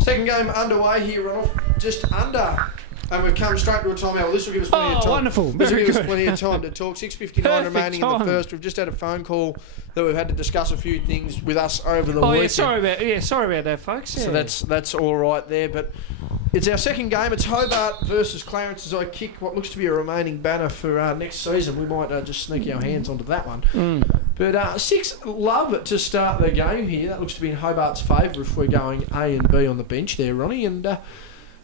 Second game underway here, Ronald. Just under. And we've come straight to a timeout. Well, this will give us plenty of time. Wonderful. This will Very give us good. plenty of time to talk. 6:59 remaining in the first. We've just had a phone call that we've had to discuss a few things with us over the weekend. Sorry about that, folks. Yeah. So that's all right there. But it's our second game. It's Hobart versus Clarence as I kick what looks to be a remaining banner for next season. We might just sneak our hands onto that one. But 6 love to start the game here. That looks to be in Hobart's favour if we're going A and B on the bench there, Ronnie. And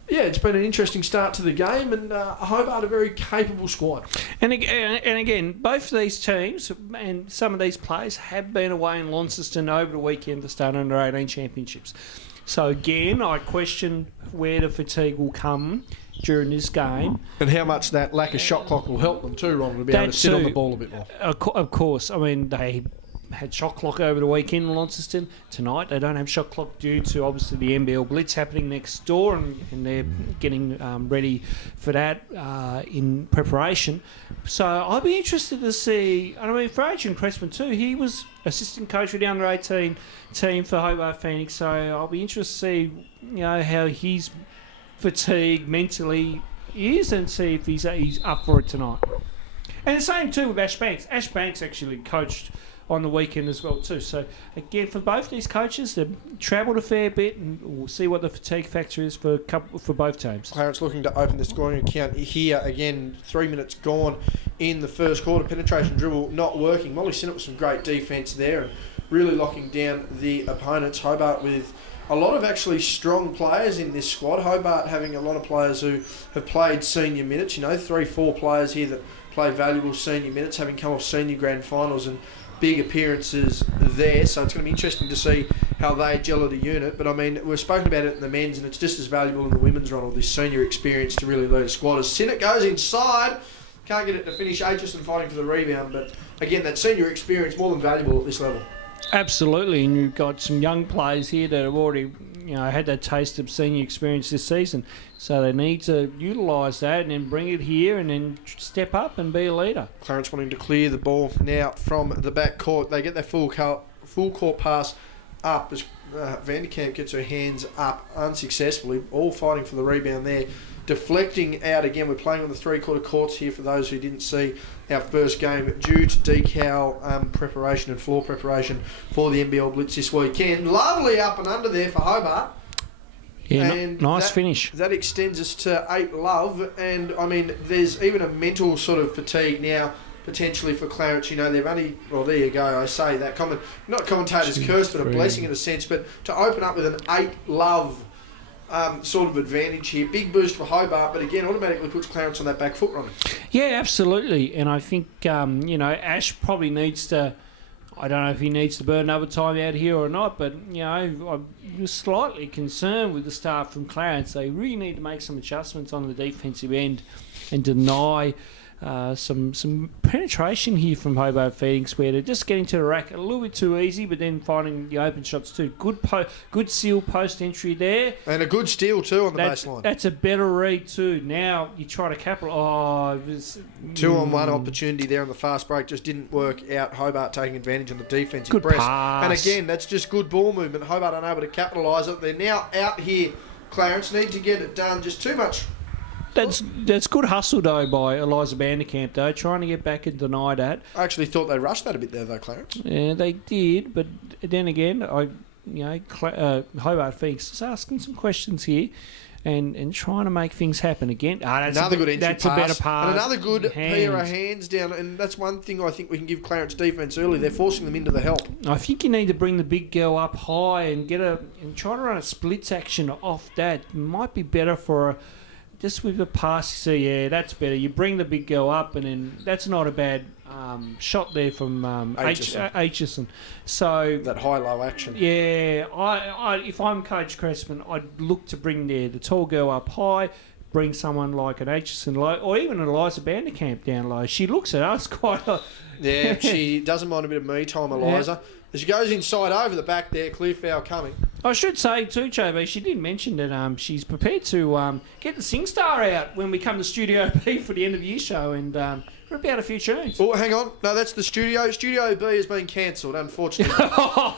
yeah, it's been an interesting start to the game, and Hobart a very capable squad. And again, both of these teams and some of these players have been away in Launceston over the weekend to start under 18 championships. So again, I question where the fatigue will come during this game. And how much that lack of shot clock will help them too, Ron, to be able to sit on the ball a bit more. Of course. I mean, they had shot clock over the weekend in Launceston. Tonight they don't have shot clock due to obviously the NBL Blitz happening next door, and they're getting ready for that in preparation. So I'll be interested to see. I mean, for Adrian Cressman too, he was assistant coach for the under 18 team for Hobart Phoenix. So I'll be interested to see how his fatigue mentally is, and see if he's up for it tonight. And the same too with Ash Banks. Ash Banks actually coached on the weekend as well too. So again, for both these coaches, they've travelled a fair bit, and we'll see what the fatigue factor is for both teams. Clarence looking to open the scoring account here again. 3 minutes gone in the first quarter. Penetration dribble not working. Molly Sinnott with some great defence there and really locking down the opponents. Hobart with a lot of actually strong players in this squad. Hobart having a lot of players who have played senior minutes. 3-4 players here that play valuable senior minutes, having come off senior grand finals and big appearances there, so it's going to be interesting to see how they gel at a unit. But I mean, we've spoken about it in the men's, and it's just as valuable in the women's, Ronald, this senior experience to really lead a squad. As Sinnott goes inside, can't get it to finish. Aitchison fighting for the rebound, but again, that senior experience more than valuable at this level. Absolutely, and you've got some young players here that have already had that taste of senior experience this season, so they need to utilise that and then bring it here and then step up and be a leader. Clarence wanting to clear the ball now from the back court. They get their full court pass up as Vanderkamp gets her hands up unsuccessfully, all fighting for the rebound there. Deflecting out again. We're playing on the three-quarter courts here for those who didn't see our first game due to decal preparation and floor preparation for the NBL Blitz this weekend. Lovely up and under there for Hobart. Yeah, and nice finish. That extends us to 8 love, and I mean, there's even a mental sort of fatigue now potentially for Clarence. They've only, well, there you go, I say that, not commentator's curse, but a blessing in a sense, but to open up with an 8 love sort of advantage here. Big boost for Hobart, but again, automatically puts Clarence on that back foot, Ronnie. Yeah, absolutely. And I think, Ash probably needs to, I don't know if he needs to burn another time out here or not, but, I'm slightly concerned with the start from Clarence. They really need to make some adjustments on the defensive end and deny some penetration here from Hobart Phoenix, where they're just getting to the rack a little bit too easy, but then finding the open shots too. Good seal post entry there, and a good steal too on the baseline. That's a better read too. Now you try to capitalise. 2-on-1 opportunity there on the fast break just didn't work out. Hobart taking advantage on the defensive good press, pass. And again, that's just good ball movement. Hobart unable to capitalise it. They're now out here. Clarence need to get it done. Just too much. That's good hustle though by Eliza Vanderkamp though, trying to get back and deny that. I actually thought they rushed that a bit there though, Clarence. Yeah, they did, but then again, Hobart Phoenix is asking some questions here and trying to make things happen again. Another good entry pass. That's a better pass. And another good pair of hands down, and that's one thing I think we can give Clarence defence early. They're forcing them into the help. I think you need to bring the big girl up high and try to run a splits action off that. Might be better for just with the pass. You see, yeah, that's better. You bring the big girl up, and then that's not a bad shot there from Aitchison. So that high-low action. Yeah, I if I'm Coach Cressman, I'd look to bring the tall girl up high, bring someone like an Aitchison low, or even an Eliza Vanderkamp down low. She looks at us quite a... Yeah, she doesn't mind a bit of me time, Eliza. Yeah. As she goes inside over the back there, clear foul coming. I should say too, JB, she did mention that she's prepared to get the SingStar out when we come to Studio B for the end of the year show, and rip out a few tunes. Oh, hang on. No, that's the studio. Studio B has been cancelled, unfortunately.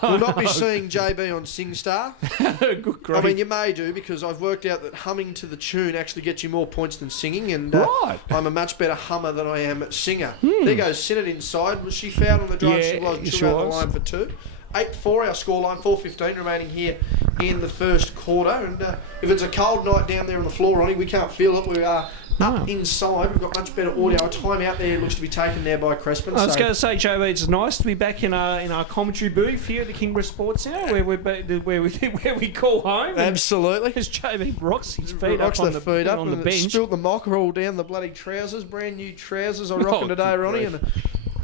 We'll not be seeing JB on SingStar. Good grief. I mean, you may do, because I've worked out that humming to the tune actually gets you more points than singing, and Right. I'm a much better hummer than I am singer. There goes Sinnott inside. Was she fouled on the drive? Yeah, She was. she She out the was. line for 2. 8-4 our scoreline, 4:15 remaining here in the first quarter. And if it's a cold night down there on the floor, Ronnie, we can't feel it. We are up inside. We've got much better audio. A time out there looks to be taken there by Crespin. I was going to say, JB, it's nice to be back in our commentary booth here at the Kingborough Sports Centre, where we call home. Absolutely. As JB rocks his feet Rocks up on the the, feet up on the and bench. spilt the mocha all down the bloody trousers. Brand new trousers I'm rocking today, good Ronnie. grief. And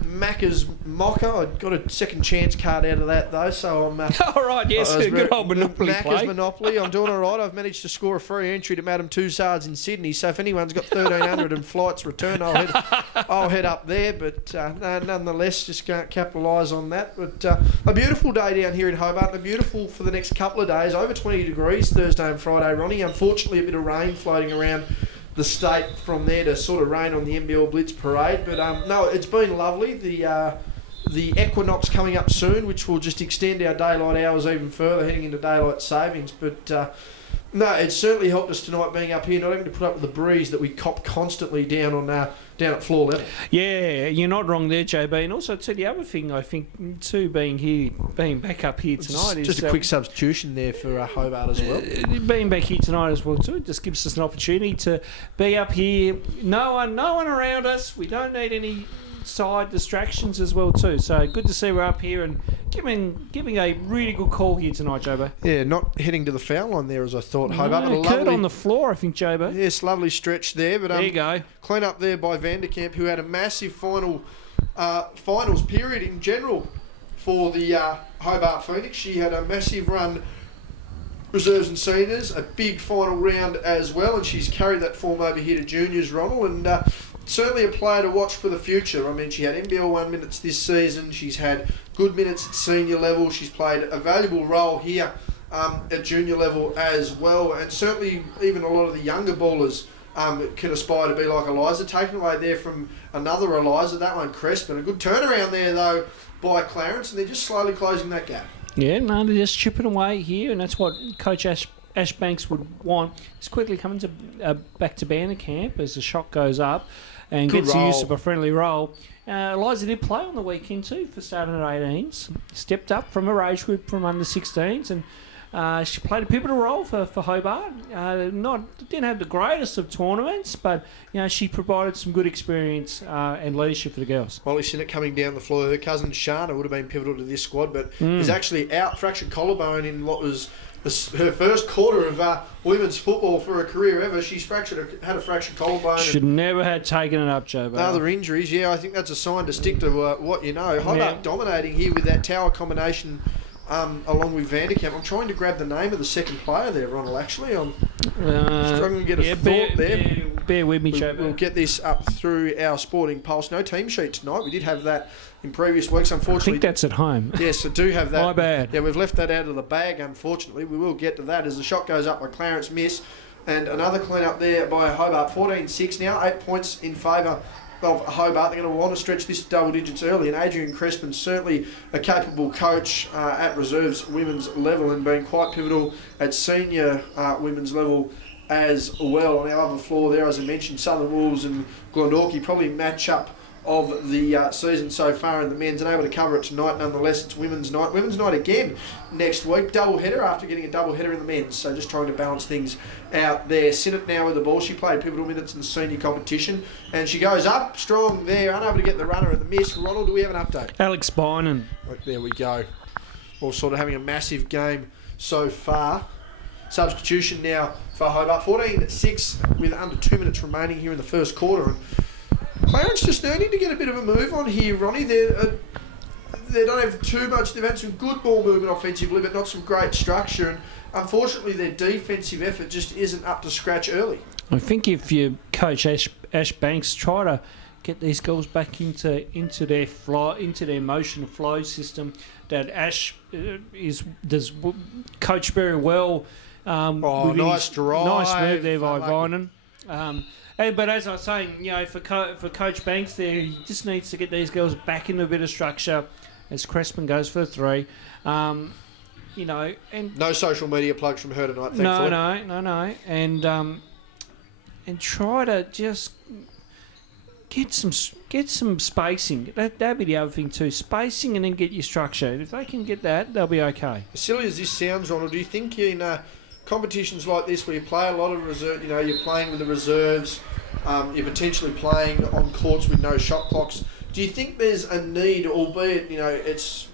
Macca's mocha. I got a second chance card out of that though, so I'm. All right, yes, I was good old Monopoly Macca's play. Monopoly. I'm doing all right. I've managed to score a free entry to Madame Tussauds in Sydney. So if anyone's got 1,300 and flights return, I'll head up there. But no, nonetheless, just can't capitalise on that. But a beautiful day down here in Hobart. And beautiful for the next couple of days. Over 20 degrees Thursday and Friday, Ronnie. Unfortunately, a bit of rain floating around the state from there to sort of rain on the NBL Blitz parade. But no, it's been lovely. The equinox coming up soon, which will just extend our daylight hours even further, heading into daylight savings. But no, it's certainly helped us tonight being up here, not having to put up with the breeze that we cop constantly down at floor level. Yeah, you're not wrong there, JB. And also, too, the other thing I think too, being back up here tonight is just a quick substitution there for Hobart as well. Being back here tonight as well too, it just gives us an opportunity to be up here. No one around us. We don't need any side distractions as well too. So good to see we're up here and giving a really good call here tonight, JB. Yeah, not heading to the foul line there as I thought. Hobart, No, Kurt on the floor, I think, JB. Yes, lovely stretch there. But there you go. Clean up there by Vanderkamp, who had a massive finals period in general for the Hobart Phoenix. She had a massive run, reserves and seniors, a big final round as well, and she's carried that form over here to juniors, Ronald, and certainly a player to watch for the future. I mean, she had NBL 1 minutes this season. She's had good minutes at senior level. She's played a valuable role here at junior level as well, and certainly even a lot of the younger ballers can aspire to be like Eliza. Taken away there from another Eliza, that one Crespin. A good turnaround there though by Clarence, and they're just slowly closing that gap. Yeah, no, they're just chipping away here, and that's what Coach Ash Banks would want. He's quickly coming to back to Vanderkamp as the shot goes up and Good gets the roll. use of a friendly roll. Eliza did play on the weekend too for starting at 18s. Stepped up from her age group from under 16s, and she played a pivotal role for Hobart. Didn't have the greatest of tournaments, but she provided some good experience and leadership for the girls. Molly Sinnott coming down the floor. Her cousin Shana would have been pivotal to this squad, but is actually out, fractured collarbone in what was her first quarter of women's football for her career ever. She's had a fractured collarbone. Should never have taken it up, Joe. Other injuries, yeah, I think that's a sign to stick to what you know. Hobart dominating here with that tower combination along with Vanderkamp. I'm trying to grab the name of the second player there, Ronald, actually. I'm struggling to get a thought there. Bear with me, Joe. We'll get this up through our Sporting Pulse. No team sheet tonight. We did have that in previous weeks, I unfortunately. think that's at home. Yes, I do have that. My bad. Yeah, we've left that out of the bag, unfortunately. We will get to that as the shot goes up by Clarence miss. And another clean up there by Hobart. 14-6 now, 8 points in favour of Hobart. They're going to want to stretch this double digits early, and Adrian Crespin, certainly a capable coach at reserves women's level and being quite pivotal at senior women's level as well. On our other floor there, as I mentioned, Southern Wolves and Glenorchy, probably match up of the season so far in the men's, and able to cover it tonight. Nonetheless, it's women's night. Women's night again next week. Double header after getting a double header in the men's. So just trying to balance things out there. Sinnott now with the ball. She played pivotal minutes in the senior competition, and she goes up strong there, unable to get the runner in the miss. Ronald, do we have an update? Alex Bynan. Right, there we go. All sort of having a massive game so far. Substitution now for Hobart. 14-6 with under 2 minutes remaining here in the first quarter. And Clarence just needing to get a bit of a move on here, Ronnie. They don't have too much. They've had some good ball movement offensively, but not some great structure. And unfortunately, their defensive effort just isn't up to scratch early. I think if you coach Ash Banks, try to get these girls back into their flow, into their motion flow system that Ash does coach very well. Nice drive. Nice move there by Vinan. But as I was saying, for Coach Banks there, he just needs to get these girls back into a bit of structure as Crespin goes for the 3. And no social media plugs from her tonight, thankfully. No. And try to just get some spacing. That'd be the other thing too. Spacing and then get your structure. If they can get that, they'll be okay. As silly as this sounds, Ronald, do you think in competitions like this where you play a lot of reserve, you're playing with the reserves, you're potentially playing on courts with no shot clocks, do you think there's a need, albeit, it's,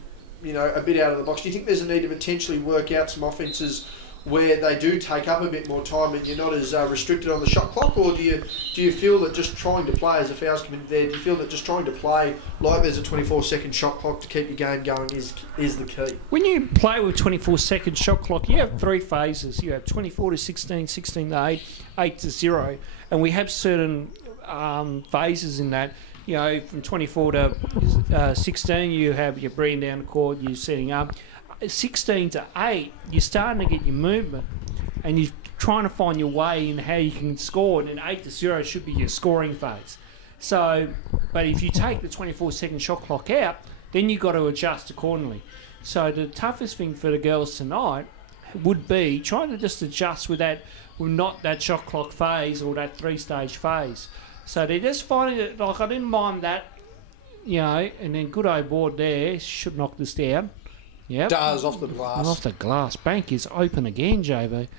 a bit out of the box, do you think there's a need to potentially work out some offences where they do take up a bit more time and you're not as restricted on the shot clock, or do you feel that just trying to play, as a foul's committed there, do you feel that just trying to play like there's a 24-second shot clock to keep your game going is the key? When you play with 24-second shot clock, you have 3 phases. You have 24 to 16, 16 to 8, 8 to 0, and we have certain phases in that. From 24 to 16, you have your bringing down the court, you're setting up. 16 to 8, you're starting to get your movement and you're trying to find your way in how you can score, and then 8 to 0 should be your scoring phase. So, but if you take the 24-second shot clock out, then you've got to adjust accordingly. So the toughest thing for the girls tonight would be trying to just adjust with not that shot clock phase or that 3-stage phase. So they're just finding it, I didn't mind that, and then good old board there, should knock this down. Yep. Does off the glass. Off the glass. Bank is open again, JB.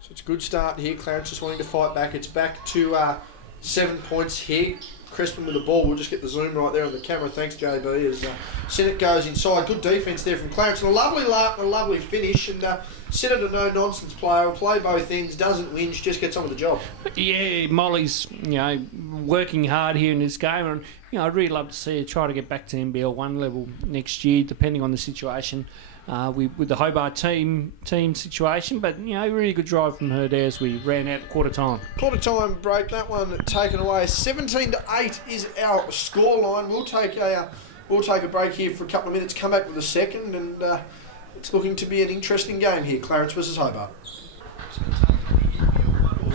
So it's a good start here. Clarence just wanting to fight back. It's back to 7 points here. Crespin with the ball. We'll just get the zoom right there on the camera. Thanks, JB. As Sinnott goes inside. Good defence there from Clarence. And a lovely lap and a lovely finish. And Sinnott, a no-nonsense player, will play both ends, doesn't whinge, just gets on with the job. Yeah, Molly's, working hard here in this game. And, I'd really love to see her try to get back to NBL 1 level next year, depending on the situation with the Hobart team situation. But, really good drive from her there as we ran out quarter time. Quarter time break, that one taken away. 17 to 8 is our scoreline. We'll take a break here for a couple of minutes, come back with a second, and it's looking to be an interesting game here, Clarence versus Hobart.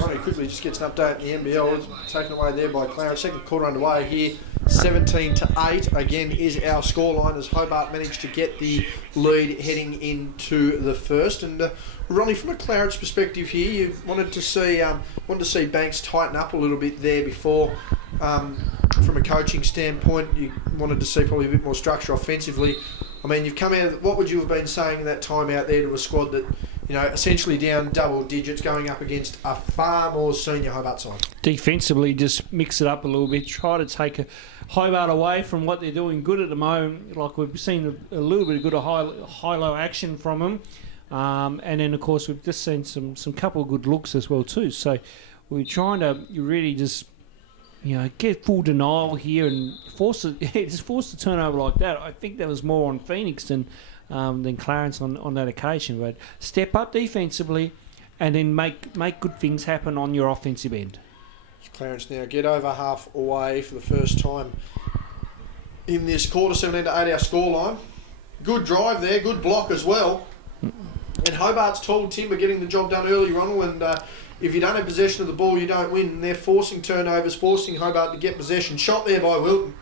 Ronnie quickly just gets an update in the NBL. It's taken away there by Clarence. Second quarter underway here. 17 to 8 again is our scoreline as Hobart managed to get the lead heading into the first. And Ronnie, from a Clarence perspective here, you wanted to see Banks tighten up a little bit there before. From a coaching standpoint, you wanted to see probably a bit more structure offensively. I mean, you've come out. What would you have been saying in that time out there to a squad that, essentially down double digits, going up against a far more senior Hobart side? Defensively, just mix it up a little bit. Try to take Hobart away from what they're doing good at the moment. Like we've seen a little bit of good high-low action from them. And then, of course, we've just seen some couple of good looks as well too. So we're trying to really just get full denial here and force the turnover like that. I think that was more on Phoenix than Clarence on that occasion. But step up defensively and then make good things happen on your offensive end. Clarence now get over halfway for the first time in this quarter. 17 to 8 our scoreline. Good drive there, good block as well. And Hobart's tall timber getting the job done early, Ronald, and if you don't have possession of the ball, you don't win. And they're forcing turnovers, forcing Hobart to get possession. Shot there by Wilton,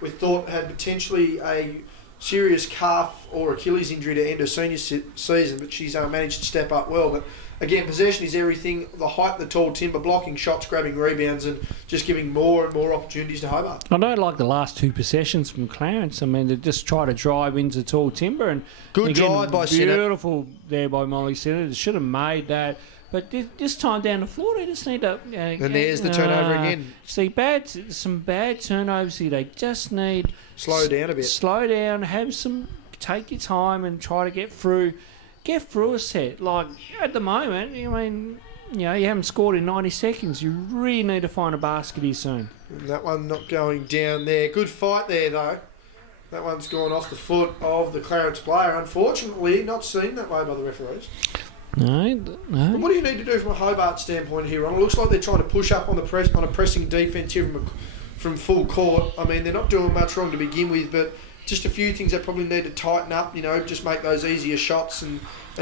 we thought had potentially a serious calf or Achilles injury to end her senior season, but she's managed to step up well. But again, possession is everything. The height, the tall timber, blocking shots, grabbing rebounds, and just giving more and more opportunities to Hobart. I don't like the last 2 possessions from Clarence. I mean, they just try to drive into tall timber. And good again, drive by Sinnott. Beautiful there by Molly Sinnott. They should have made that. But this time down the floor, they just need to... and there's the turnover again. See, some bad turnovers here. They just need... Slow down a bit. Slow down, take your time and try to get through a set. Like, at the moment, I mean, you haven't scored in 90 seconds. You really need to find a basket here soon. And that one not going down there. Good fight there, though. That one's gone off the foot of the Clarence player. Unfortunately, not seen that way by the referees. No. But what do you need to do from a Hobart standpoint here, Ron? It looks like they're trying to push up on a pressing defence here from full court. I mean, they're not doing much wrong to begin with, but just a few things that probably need to tighten up, just make those easier shots and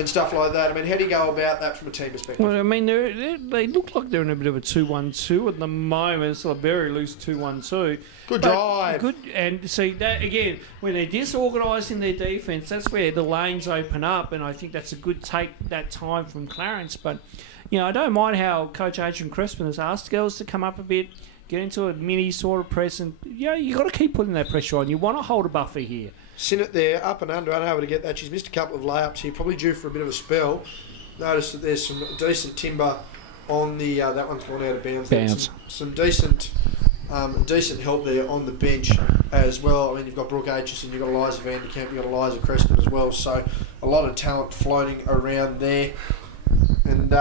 stuff like that. I mean, how do you go about that from a team perspective? Well, I mean, they look like they're in a bit of a 2-1-2 at the moment. It's a very loose 2-1-2. Good drive. Good, and see that again when they're disorganised in their defence. That's where the lanes open up, and I think that's a good take that time from Clarence. But I don't mind how Coach Adrian Crespin has asked girls to come up a bit, get into a mini sort of press, and you got to keep putting that pressure on. You want to hold a buffer here. Sinnott there, up and under, unable to get that. She's missed a couple of layups here, probably due for a bit of a spell. Notice that there's some decent timber on the... that one's gone out of bounds. Some decent help there on the bench as well. I mean, you've got Brooke Aitchison, you've got Eliza Vanderkamp, you've got Eliza Crespin as well. So a lot of talent floating around there. And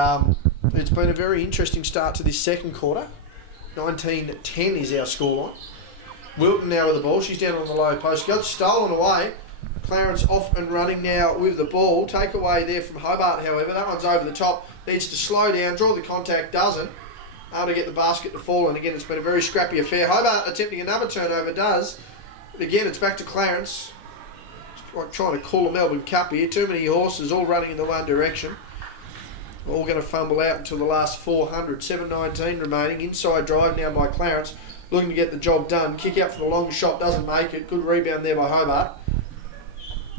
it's been a very interesting start to this second quarter. 19-10 is our scoreline. Wilton now with the ball. She's down on the low post. Got stolen away. Clarence off and running now with the ball. Take away there from Hobart, however. That one's over the top. Needs to slow down. Draw the contact. Doesn't. Able to get the basket to fall. And again, it's been a very scrappy affair. Hobart attempting another turnover. Does. But again, it's back to Clarence. It's like trying to call a Melbourne Cup here. Too many horses all running in the one direction. All going to fumble out until the last 400. 7:19 remaining. Inside drive now by Clarence. Looking to get the job done. Kick out for the long shot. Doesn't make it. Good rebound there by Hobart.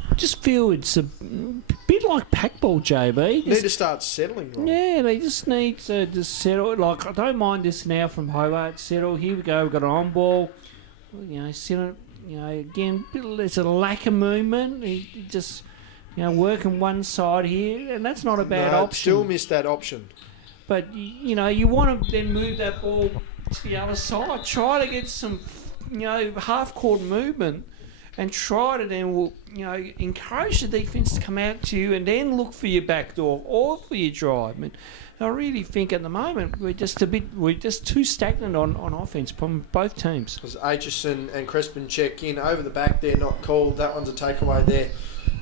I just feel it's a bit like packball, JB. Need to start settling. Right? Yeah, they just need to just settle. Like, I don't mind this now from Hobart. Settle. Here we go. We've got an on ball. Settle. Again, there's a lack of movement. He just, working one side here. And that's not a bad option. Still missed that option. But, you want to then move that ball to the other side. Try to get some, half-court movement and try to then, encourage the defence to come out to you and then look for your back door or for your drive. I really think at the moment we're just too stagnant on offence from both teams. As Aitchison and Crespin check in over the back there, not called. That one's a takeaway there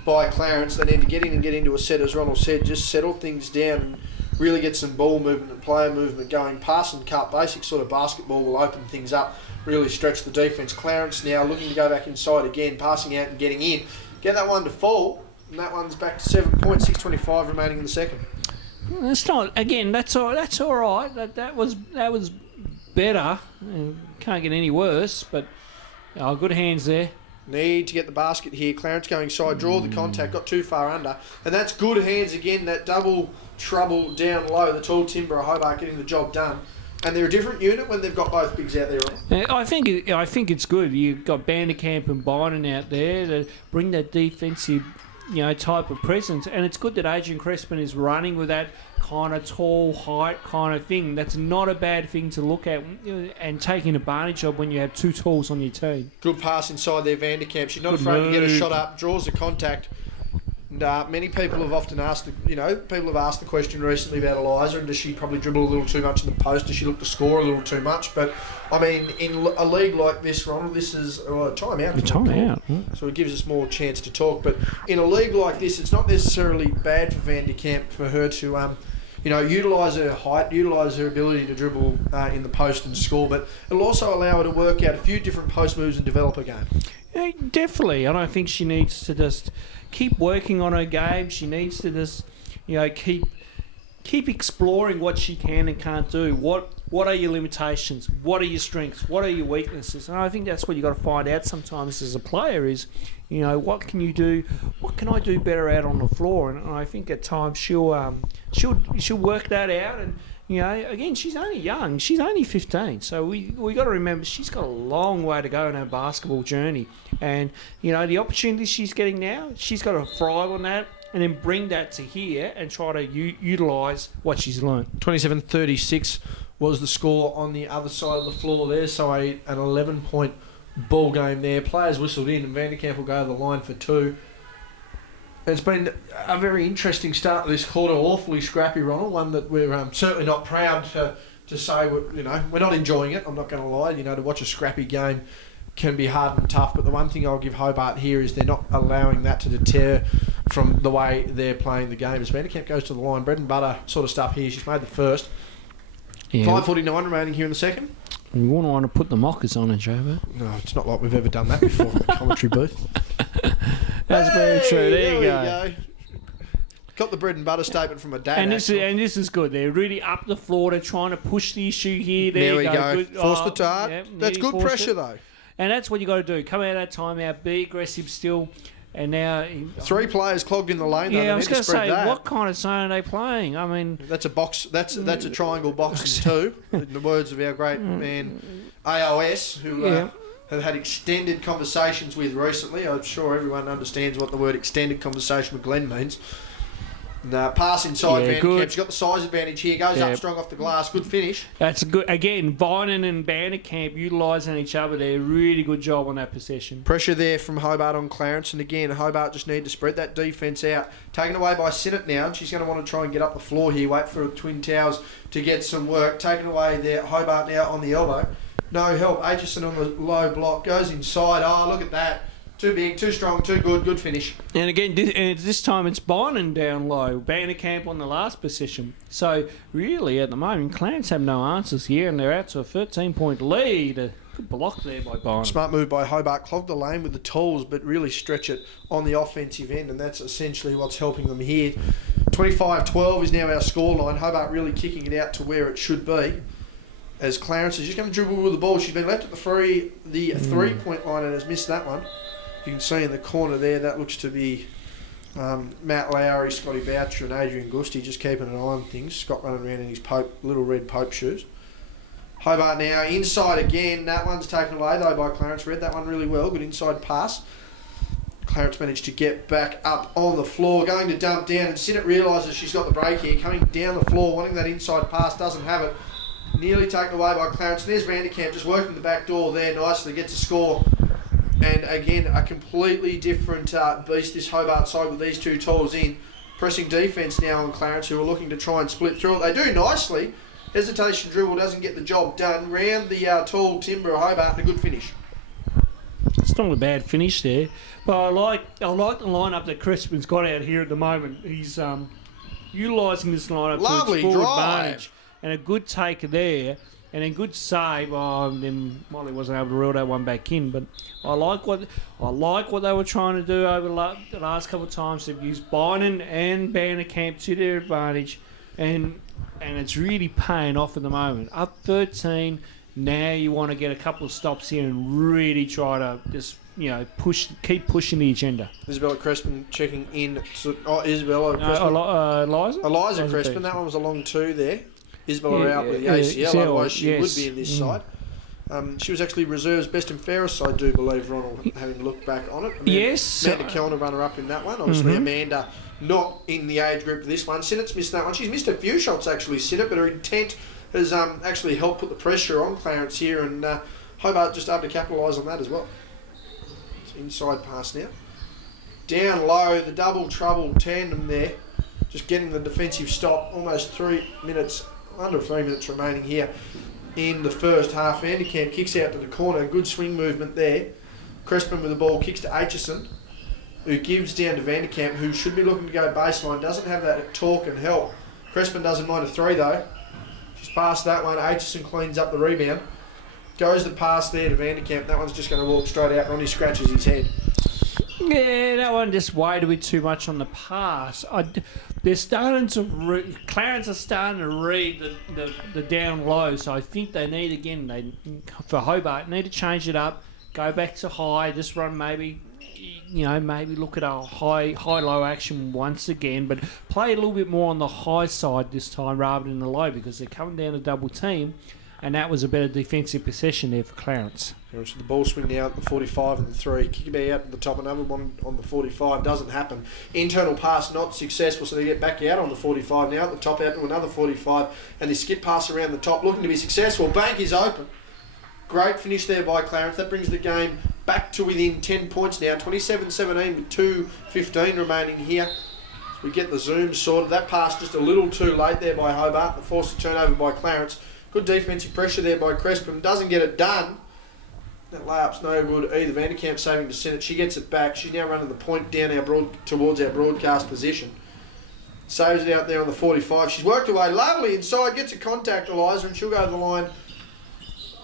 by Clarence. They need to get into a set, as Ronald said, just settle things down and really get some ball movement and player movement going. Pass and cut, basic sort of basketball will open things up, really stretch the defence. Clarence now looking to go back inside again, passing out and getting in. Get that one to fall, and that one's back to 7 points, 6:25 remaining in the second. It's not, again, that's all right. That was better. Can't get any worse, but good hands there. Need to get the basket here. Clarence going side, draw the contact, got too far under. And that's good hands again, that double trouble down low. The tall timber of Hobart getting the job done. And they're a different unit when they've got both bigs out there. Yeah, I think it's good. You've got Vanderkamp and Bynum out there to bring that defensive, type of presence. And it's good that Adrian Crespin is running with that kind of tall height kind of thing. That's not a bad thing to look at and taking advantage of when you have two talls on your team. Good pass inside there, Vanderkamp. She's not afraid to get a shot up, draws the contact. And many people have often asked, people have asked the question recently about Eliza, and does she probably dribble a little too much in the post? Does she look to score a little too much? But, I mean, in a league like this, Ronald, this is a timeout. A timeout. So it gives us more chance to talk. But in a league like this, it's not necessarily bad for Vanderkamp for her to, utilise her height, utilise her ability to dribble in the post and score. But it'll also allow her to work out a few different post moves and develop a game. Yeah, definitely. I don't think she needs to just keep working on her game. She needs to just, keep exploring what she can and can't do. What are your limitations? What are your strengths? What are your weaknesses? And I think that's what you got to find out sometimes as a player is, what can you do? What can I do better out on the floor? And I think at times she'll work that out. And again, she's only young. She's only 15. So we got to remember she's got a long way to go in her basketball journey. And, the opportunities she's getting now, she's got to thrive on that and then bring that to here and try to utilise what she's learned. 27-36 was the score on the other side of the floor there. So an 11-point ball game there. Players whistled in and Vanderkamp will go to the line for two. It's been a very interesting start to this quarter, awfully scrappy, Ronald, one that we're certainly not proud to say, we're not enjoying it, I'm not going to lie. To watch a scrappy game can be hard and tough, but the one thing I'll give Hobart here is they're not allowing that to deter from the way they're playing the game. As Vanderkamp goes to the line, bread and butter sort of stuff here. She's made the first. Yeah. 5:49 remaining here in the second. We wouldn't want to put the mockers on it, Hobart. No, it's not like we've ever done that before in the commentary booth. That's very true. There you go. Got the bread and butter statement from a dad. And this is good. They're really up the floor. They're trying to push the issue here. There we go. Good. Force the tart. Yeah, that's good pressure, though. And that's what you got to do. Come out of that timeout, be aggressive still. And now 3 players clogged in the lane. Yeah, I was going to say, what kind of zone are they playing? I mean, that's a box. That's a triangle box in 2. In the words of our great man AOS, who have had extended conversations with recently. I'm sure everyone understands what the word extended conversation with Glenn means. Pass inside Vanderkamp's got the size advantage here. Goes up strong off the glass. Good finish. That's good. Again, Vinan and Vanderkamp utilising each other there. Really good job on that possession. Pressure there from Hobart on Clarence. And again, Hobart just need to spread that defence out. Taken away by Sinnott now. And she's going to want to try and get up the floor here. Wait for Twin Towers to get some work. Taken away there. Hobart now on the elbow. No help. Aitchison on the low block. Goes inside. Oh, look at that. Too big, too strong, too good. Good finish. And again, this time it's Bynon down low. Vanderkamp on the last position. So, really, at the moment, Clarence have no answers here, and they're out to a 13-point lead. A good block there by Bynon. Smart move by Hobart. Clogged the lane with the tools, but really stretch it on the offensive end, and that's essentially what's helping them here. 25-12 is now our scoreline. Hobart really kicking it out to where it should be. As Clarence is just going to dribble with the ball. She's been left at the three-point line and has missed that one. You can see in the corner there, that looks to be Matt Lowry, Scotty Boucher and Adrian Gusty just keeping an eye on things. Scott running around in his little red Pope shoes. Hobart now inside again. That one's taken away though by Clarence. Read that one really well. Good inside pass. Clarence managed to get back up on the floor. Going to dump down and Sinnott realises she's got the break here. Coming down the floor, wanting that inside pass. Doesn't have it. Nearly taken away by Clarence. There's Vanderkamp just working the back door there nicely. Gets a score. And again, a completely different beast, this Hobart side with these 2 tools in. Pressing defence now on Clarence, who are looking to try and split through it. They do nicely. Hesitation dribble doesn't get the job done. Round the tall timber of Hobart and a good finish. It's not a bad finish there. But I like the lineup that Crispin's got out here at the moment. He's utilising this lineup to its full advantage. And a good take there. And then good save. Then Molly wasn't able to reel that one back in. But I like what they were trying to do over the last couple of times. They've used Bynon and Vanderkamp to their advantage, and it's really paying off at the moment. Up 13. Now you want to get a couple of stops here and really try to just keep pushing the agenda. Isabella Crespin checking in. Isabella Crespin. Eliza Crespin. That one was a long 2 there. Isabella out with the ACL, otherwise she would be in this side. She was actually reserves best and fairest, I do believe, Ronald, having looked back on it. Amanda Kellner runner-up in that one. Obviously, Amanda not in the age group for this one. Sinnott's missed that one. She's missed a few shots, actually, Sinnott, but her intent has actually helped put the pressure on Clarence here, and Hobart just able to capitalise on that as well. It's inside pass now. Down low, the double trouble tandem there, just getting the defensive stop. Almost 3 minutes. Under 3 minutes remaining here in the first half. Vanderkamp kicks out to the corner. Good swing movement there. Crespin with the ball kicks to Aitchison, who gives down to Vanderkamp, who should be looking to go baseline. Doesn't have that torque and help. Crespin doesn't mind a 3 though. She's passed that one. Aitchison cleans up the rebound. Goes the pass there to Vanderkamp. That one's just going to walk straight out. Ronnie scratches his head. Yeah, that one just weighed a bit too much on the pass. They're starting to Clarence are starting to read the down low, so I think they need for Hobart need to change it up, go back to high, just run maybe look at a high low action once again, but play a little bit more on the high side this time rather than the low, because they're coming down to double team, and that was a better defensive possession there for Clarence. So the ball swing now at the 45 and the 3. Kick it out at the top, another one on the 45. Doesn't happen. Internal pass not successful, so they get back out on the 45 now. At the top out to another 45. And they skip pass around the top, looking to be successful. Bank is open. Great finish there by Clarence. That brings the game back to within 10 points now. 27-17 with 2:15 remaining here. So we get the zoom sorted. That pass just a little too late there by Hobart. The forced turnover by Clarence. Good defensive pressure there by Crespin. Doesn't get it done. That layup's no good either. Vanderkamp saving to Sinnott. She gets it back. She's now running the point down towards our broadcast position. Saves it out there on the 45. She's worked away lovely inside. Gets a contact, Eliza, and she'll go to the line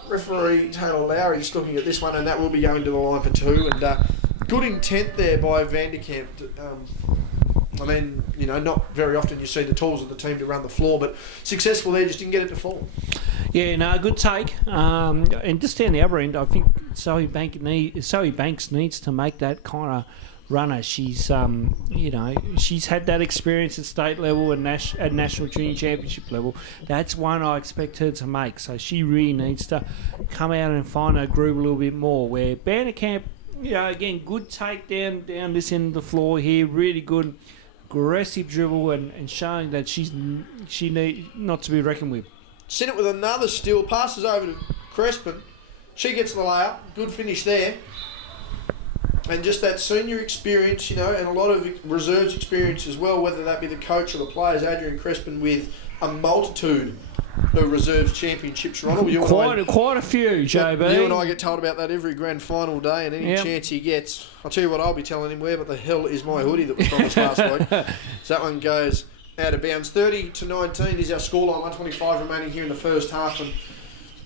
referee Taylor Lowry is looking at this one, and that will be going to the line for 2. And good intent there by Vanderkamp. I mean, not very often you see the tools of the team to run the floor, but successful there, just didn't get it to fall. Yeah, no, good take. And just down the other end, I think Zoe Banks needs to make that kind of runner. She's, she's had that experience at state level and at national junior championship level. That's one I expect her to make. So she really needs to come out and find her groove a little bit more. Where Vanderkamp, again, good take down this end of the floor here, really good. Aggressive dribble and showing that she need not to be reckoned with. Sinnott with another steal, passes over to Crespin. She gets the layup. Good finish there. And just that senior experience, and a lot of reserves experience as well, whether that be the coach or the players. Adrian Crespin with a multitude of reserves championships. Ronald, quite a few, JB. You and I get told about that every grand final day, and any chance he gets, I'll tell you what I'll be telling him, where but the hell is my hoodie that was promised last week? So that one goes out of bounds. 30-19 is our scoreline, 125 remaining here in the first half. And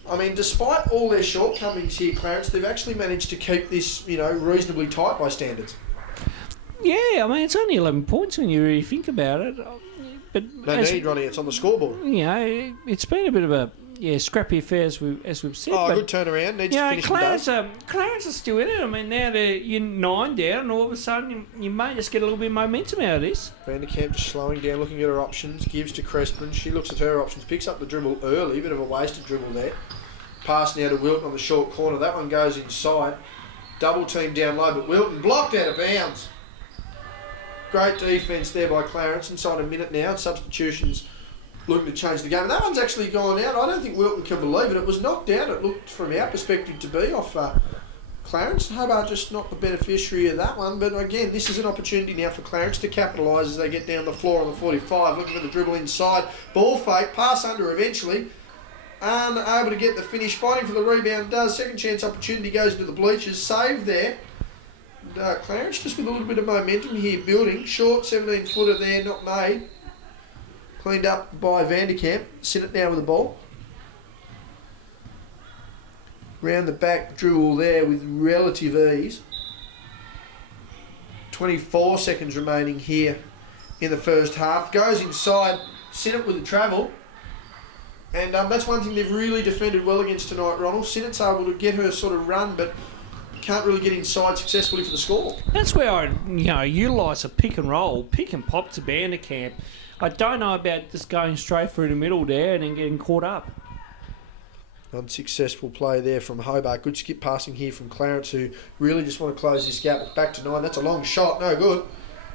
I mean, despite all their shortcomings here, Clarence, they've actually managed to keep this, reasonably tight by standards. Yeah, I mean, it's only 11 points when you really think about it. But no need, Ronnie, it's on the scoreboard. It's been a bit of a scrappy affair as we've said. Oh, good turnaround. Needs to finish Clarence is still in it. I mean, now you're 9 down, and all of a sudden you may just get a little bit of momentum out of this. Vanderkamp just slowing down, looking at her options, gives to Crespin. She looks at her options, picks up the dribble early, bit of a wasted dribble there. Pass now to Wilton on the short corner. That one goes inside. Double team down low, but Wilton blocked out of bounds. Great defence there by Clarence. Inside a minute now. Substitutions looking to change the game. And that one's actually gone out. I don't think Wilton can believe it. It was knocked out. It looked, from our perspective, to be off Clarence. Hobart just not the beneficiary of that one. But again, this is an opportunity now for Clarence to capitalise as they get down the floor on the 45. Looking for the dribble inside. Ball fake. Pass under eventually. Unable to get the finish. Fighting for the rebound. Does. Second chance opportunity goes into the bleachers. Save there. Clarence just with a little bit of momentum here building. Short 17-footer there, not made. Cleaned up by Vanderkamp. Sinnott now with the ball. Round the back dribble there with relative ease. 24 seconds remaining here in the first half. Goes inside. Sinnott with the travel. And that's one thing they've really defended well against tonight, Ronald. Sinnott's able to get her sort of run, but can't really get inside successfully for the score. That's where I, utilise a pick and roll, pick and pop to Vanderkamp. I don't know about just going straight through the middle there and then getting caught up. Unsuccessful play there from Hobart. Good skip passing here from Clarence, who really just want to close this gap. Back to 9. That's a long shot. No good.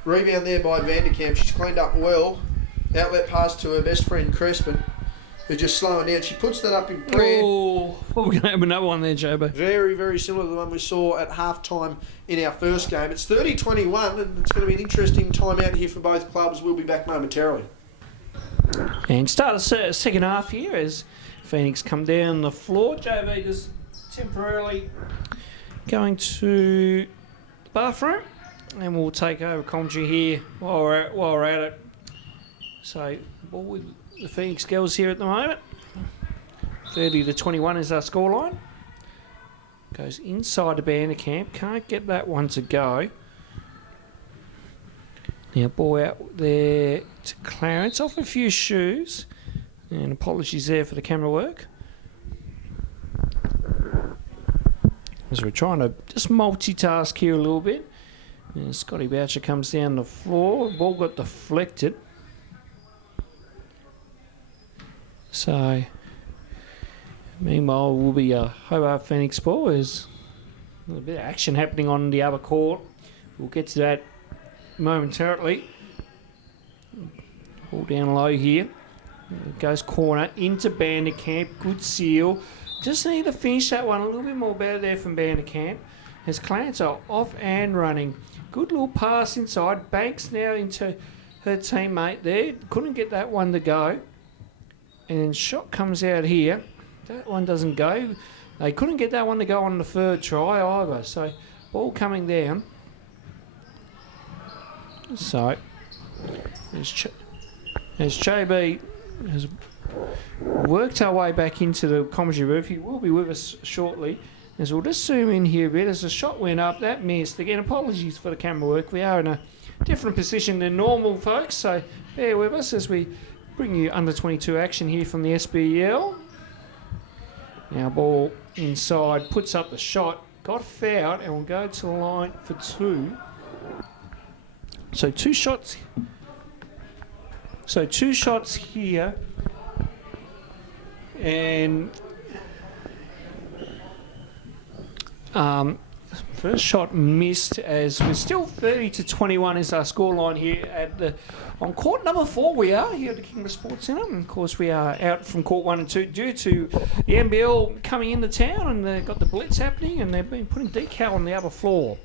Rebound there by Vanderkamp. She's cleaned up well. Outlet pass to her best friend Crespin. They're just slowing down. She puts that up in prayer. Oh, we're going to have another one there, Jobo. Very, very similar to the one we saw at half-time in our first game. It's 30-21, and it's going to be an interesting time out here for both clubs. We'll be back momentarily. And start the second half here as Phoenix come down the floor. JB just temporarily going to the bathroom, and we'll take over commentary here while we're at it. So, ball with the Phoenix girls here at the moment. 30-21 is our scoreline. Goes inside the Vanderkamp. Can't get that one to go. Now ball out there to Clarence. Off a few shoes. And apologies there for the camera work. As we're trying to just multitask here a little bit. And Scotty Boucher comes down the floor. Ball got deflected. So, meanwhile, will be a Hobart Phoenix ball. There's a little bit of action happening on the other court. We'll get to that momentarily. Ball down low here. It goes corner into Vanderkamp. Good seal. Just need to finish that one a little bit more better there from Vanderkamp. As Clarence are off and running. Good little pass inside. Banks now into her teammate there. Couldn't get that one to go. And then shot comes out here. That one doesn't go. They couldn't get that one to go on the third try either. So, ball coming down. So, as JB has worked our way back into the commentary booth. He will be with us shortly. As we'll just zoom in here a bit. As the shot went up, that missed. Again, apologies for the camera work. We are in a different position than normal, folks, so bear with us as we bring you under 22 action here from the SBL. Now, ball inside, puts up the shot, got fouled, and will go to the line for 2. So 2 shots. So 2 shots here, and first shot missed, as we're still 30-21 is our scoreline here on court number 4. We are here at the Kingdom Sports Centre, and of course we are out from court 1 and 2 due to the NBL coming into town, and they've got the blitz happening, and they've been putting decal on the other floor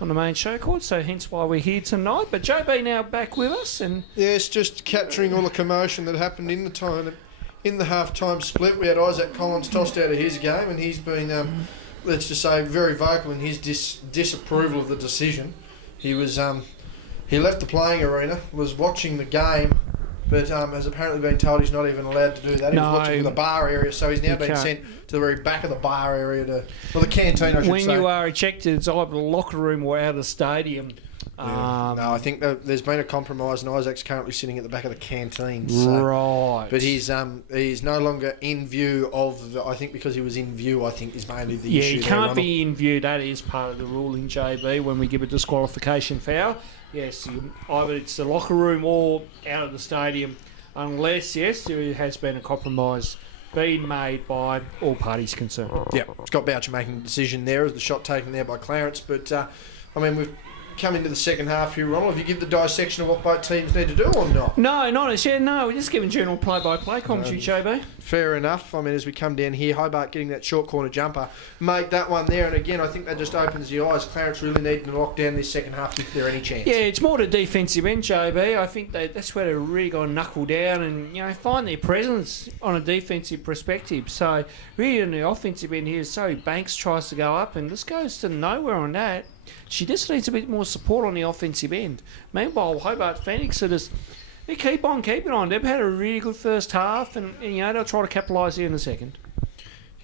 on the main show court, so hence why we're here tonight. But JB now back with us, and yes, just capturing all the commotion that happened in the half-time split. We had Isaac Collins tossed out of his game, and he's been let's just say very vocal in his disapproval of the decision. He was he left the playing arena, was watching the game, but has apparently been told he's not even allowed to do that. He was watching in the bar area, so he's now been sent to the very back of the bar area the canteen, I should say. When you are ejected, it's either the locker room or out of the stadium. No, I think that there's been a compromise, and Isaac's currently sitting at the back of the canteen. So, right. But he's no longer in view of I think because he was in view, I think is mainly the issue. Yeah, he can't be in view. That is part of the ruling, JB, when we give a disqualification foul. Yes, either it's the locker room or out of the stadium, unless, yes, there has been a compromise being made by all parties concerned. Yeah, Scott Boucher making the decision there as the shot taken there by Clarence. But, we've come into the second half here, Ronald. Have you give the dissection of what both teams need to do or not? No, not as yet. No, we're just giving general play-by-play commentary, JB. Fair enough. As we come down here, Hobart getting that short corner jumper, make that one there. And again, I think that just opens the eyes. Clarence really needing to lock down this second half if there any chance. Yeah, it's more the defensive end, JB. I think that's where they're really got to knuckle down and find their presence on a defensive perspective. So really, on the offensive end here, so Banks tries to go up and this goes to nowhere on that. She just needs a bit more support on the offensive end. Meanwhile, Hobart Phoenix they keep on keeping on. They've had a really good first half, and they'll try to capitalise here in the second.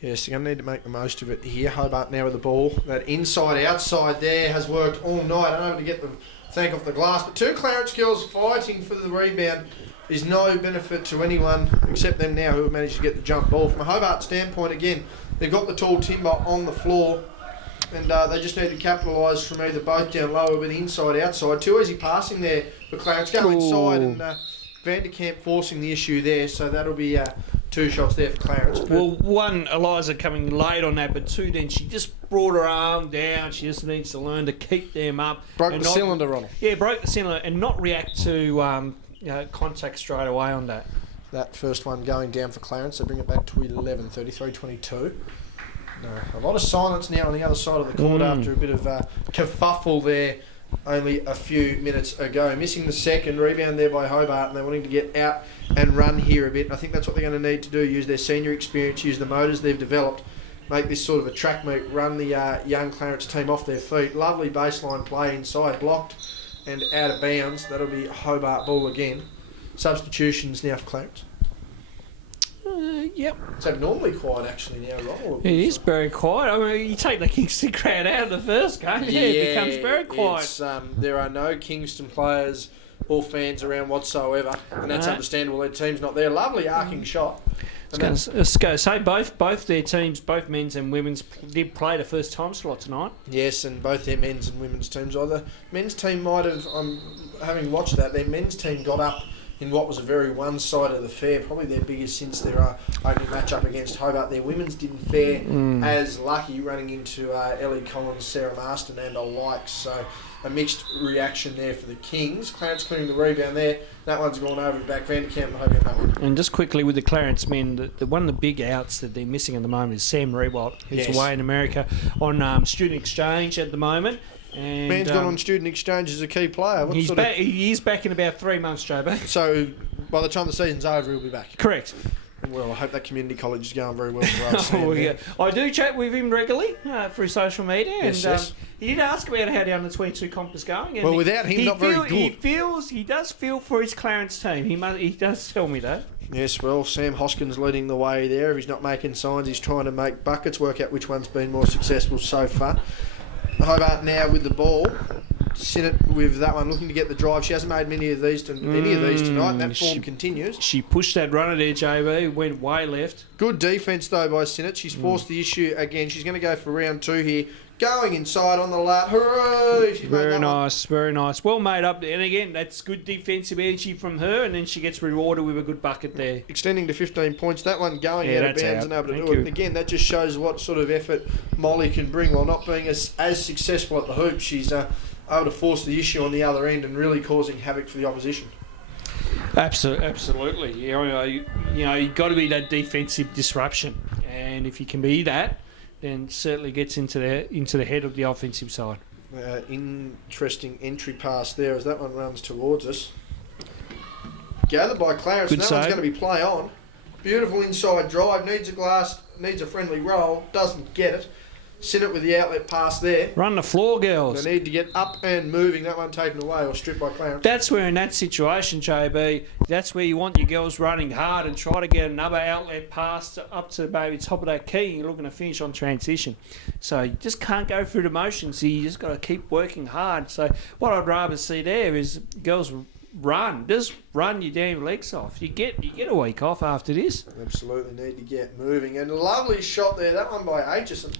Yes, they're going to need to make the most of it here. Hobart now with the ball. That inside-outside there has worked all night. I don't know to get the thank off the glass, but 2 Clarence girls fighting for the rebound is no benefit to anyone except them now who have managed to get the jump ball. From a Hobart standpoint, again, they've got the tall timber on the floor, and they just need to capitalise from either both down lower but inside-outside. Too easy passing there for Clarence. Go inside, and Vanderkamp forcing the issue there, so that'll be 2 shots there for Clarence. Well, 1, Eliza coming late on that, but 2, then she just brought her arm down. She just needs to learn to keep them up. Broke the cylinder on her. Yeah, broke the cylinder and not react to contact straight away on that. That first one going down for Clarence. They bring it back to 11, 33-22. No, a lot of silence now on the other side of the court after a bit of kerfuffle there only a few minutes ago. Missing the second rebound there by Hobart, and they're wanting to get out and run here a bit. And I think that's what they're going to need to do, use their senior experience, use the motors they've developed, make this sort of a track meet, run the young Clarence team off their feet. Lovely baseline play inside, blocked and out of bounds. That'll be Hobart ball again. Substitutions now for Clarence. Yep. It's abnormally quiet actually now, Ronald. It is very quiet. You take the Kingston crowd out of the first game, it becomes very quiet. There are no Kingston players or fans around whatsoever, and that's understandable. Their team's not there. Lovely arcing shot. I was going to say both their teams, both men's and women's, did play the first time slot tonight. Yes, and both their men's and women's teams. Either men's team might have, having watched that, their men's team got up in what was a very one-sided affair, probably their biggest since their opening match-up against Hobart. Their women's didn't fare as lucky, running into Ellie Collins, Sarah Marston and the likes. So a mixed reaction there for the Kings. Clarence clearing the rebound there. That one's gone over back. Vanderkamp and hoping that one. And just quickly with the Clarence men, the one of the big outs that they're missing at the moment is Sam Rewalt, who's away in America on student exchange at the moment. And, Man's gone on student exchange as a key player. He is back in about 3 months, Joe. So by the time the season's over, he'll be back. Correct. Well, I hope that community college is going very well for us. I do chat with him regularly through social media, yes. He did ask about how the under-22 comp is going. And without him, not very good. He does feel for his Clarence team. He does tell me that. Yes, well, Sam Hoskins leading the way there. If he's not making signs, he's trying to make buckets, work out which one's been more successful so far. Hobart now with the ball. Sinnott with that one, looking to get the drive. She hasn't made any of these tonight, and that form continues. She pushed that runner there, JB, went way left. Good defence, though, by Sinnott. She's forced the issue again. She's going to go for round 2 here. Going inside on the lap. Hooray! She's made that nice, very nice. Well made up there. And again, that's good defensive energy from her, and then she gets rewarded with a good bucket there. Extending to 15 points. That one going Yeah, out of that's bounds out. and able to Thank do it. you. And again, that just shows what sort of effort Molly can bring while not being as successful at the hoop. She's able to force the issue on the other end and really causing havoc for the opposition. Absolutely. You've got to be that defensive disruption, and if you can be that, then certainly gets into the head of the offensive side. Interesting entry pass there as that one runs towards us. Gathered by Clarence. Good That save. one's going to be play on. Beautiful inside drive. Needs a glass. Needs a friendly roll. Doesn't get it. Sinnott with the outlet pass there. Run the floor, girls. They need to get up and moving. That one taken away or stripped by Clarence. That's where, in that situation, JB, that's where you want your girls running hard and try to get another outlet pass up to maybe top of that key. You're looking to finish on transition. So you just can't go through the motions. So you just got to keep working hard. So what I'd rather see there is girls run. Just run your damn legs off. You get a week off after this. Absolutely need to get moving. And a lovely shot there. That one by Aitchison.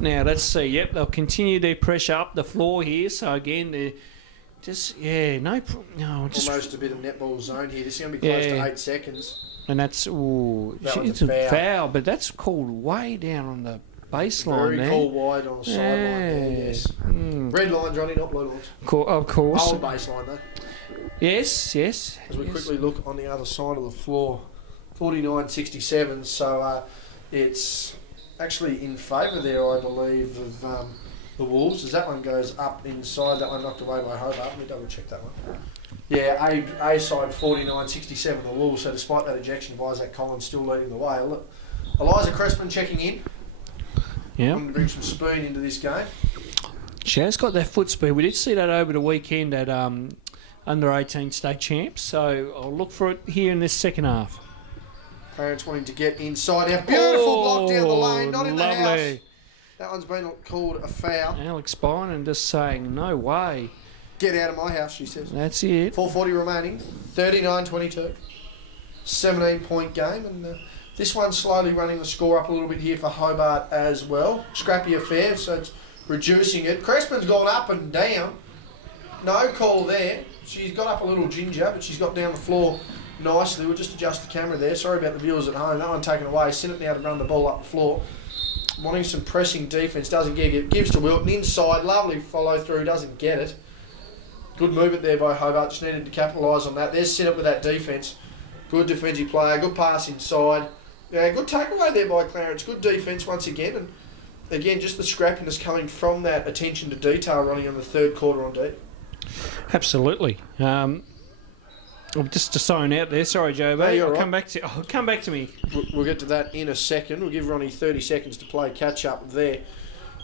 Now, let's see. Yep, they'll continue their pressure up the floor here. So, again, they're just, Almost a bit of netball zone here. This is going to be close to 8 seconds. And that's, it's a foul, but that's called way down on the baseline there. Very cool wide on the sideline there, yes. Red lines, Ronnie, not blue lines. Of course. Old baseline, though. Yes. As we quickly look on the other side of the floor, 49-67, so it's actually in favour there, I believe, of the Wolves, as that one goes up inside. That one knocked away by Hobart. Let me double check that one. Yeah, A side 49-67, the Wolves. So despite that ejection of Isaac Collins still leading the way. Look, Eliza Crespin checking in. Yeah. Wanting to bring some speed into this game. She has got that foot speed. We did see that over the weekend at under 18 state champs. So I'll look for it here in this second half. Clarence wanting to get inside. Our beautiful block down the lane, not in the lovely. house. That one's been called a foul. Alex Byron just saying, no way. Get out of my house, she says. That's it. 4:40 remaining. 39-22. 17-point game. And this one's slowly running the score up a little bit here for Hobart as well. Scrappy affair, so it's reducing it. Crespin's gone up and down. No call there. She's got up a little ginger, but she's got down the floor nicely. We'll just adjust the camera there. Sorry about the viewers at home. That one taken away. Sinnott now to run the ball up the floor. Wanting some pressing defence. Doesn't get it. Gives to Wilton. Inside. Lovely follow through. Doesn't get it. Good movement there by Hobart. Just needed to capitalise on that. There's Sinnott with that defence. Good defensive player. Good pass inside. Yeah, good takeaway there by Clarence. Good defence once again. And again, just the scrappiness coming from that attention to detail running on the third quarter on deep. Absolutely. Just to zone out there. Sorry, Joe. No, you're I'll right. come back to me. We'll get to that in a second. We'll give Ronnie 30 seconds to play catch up there.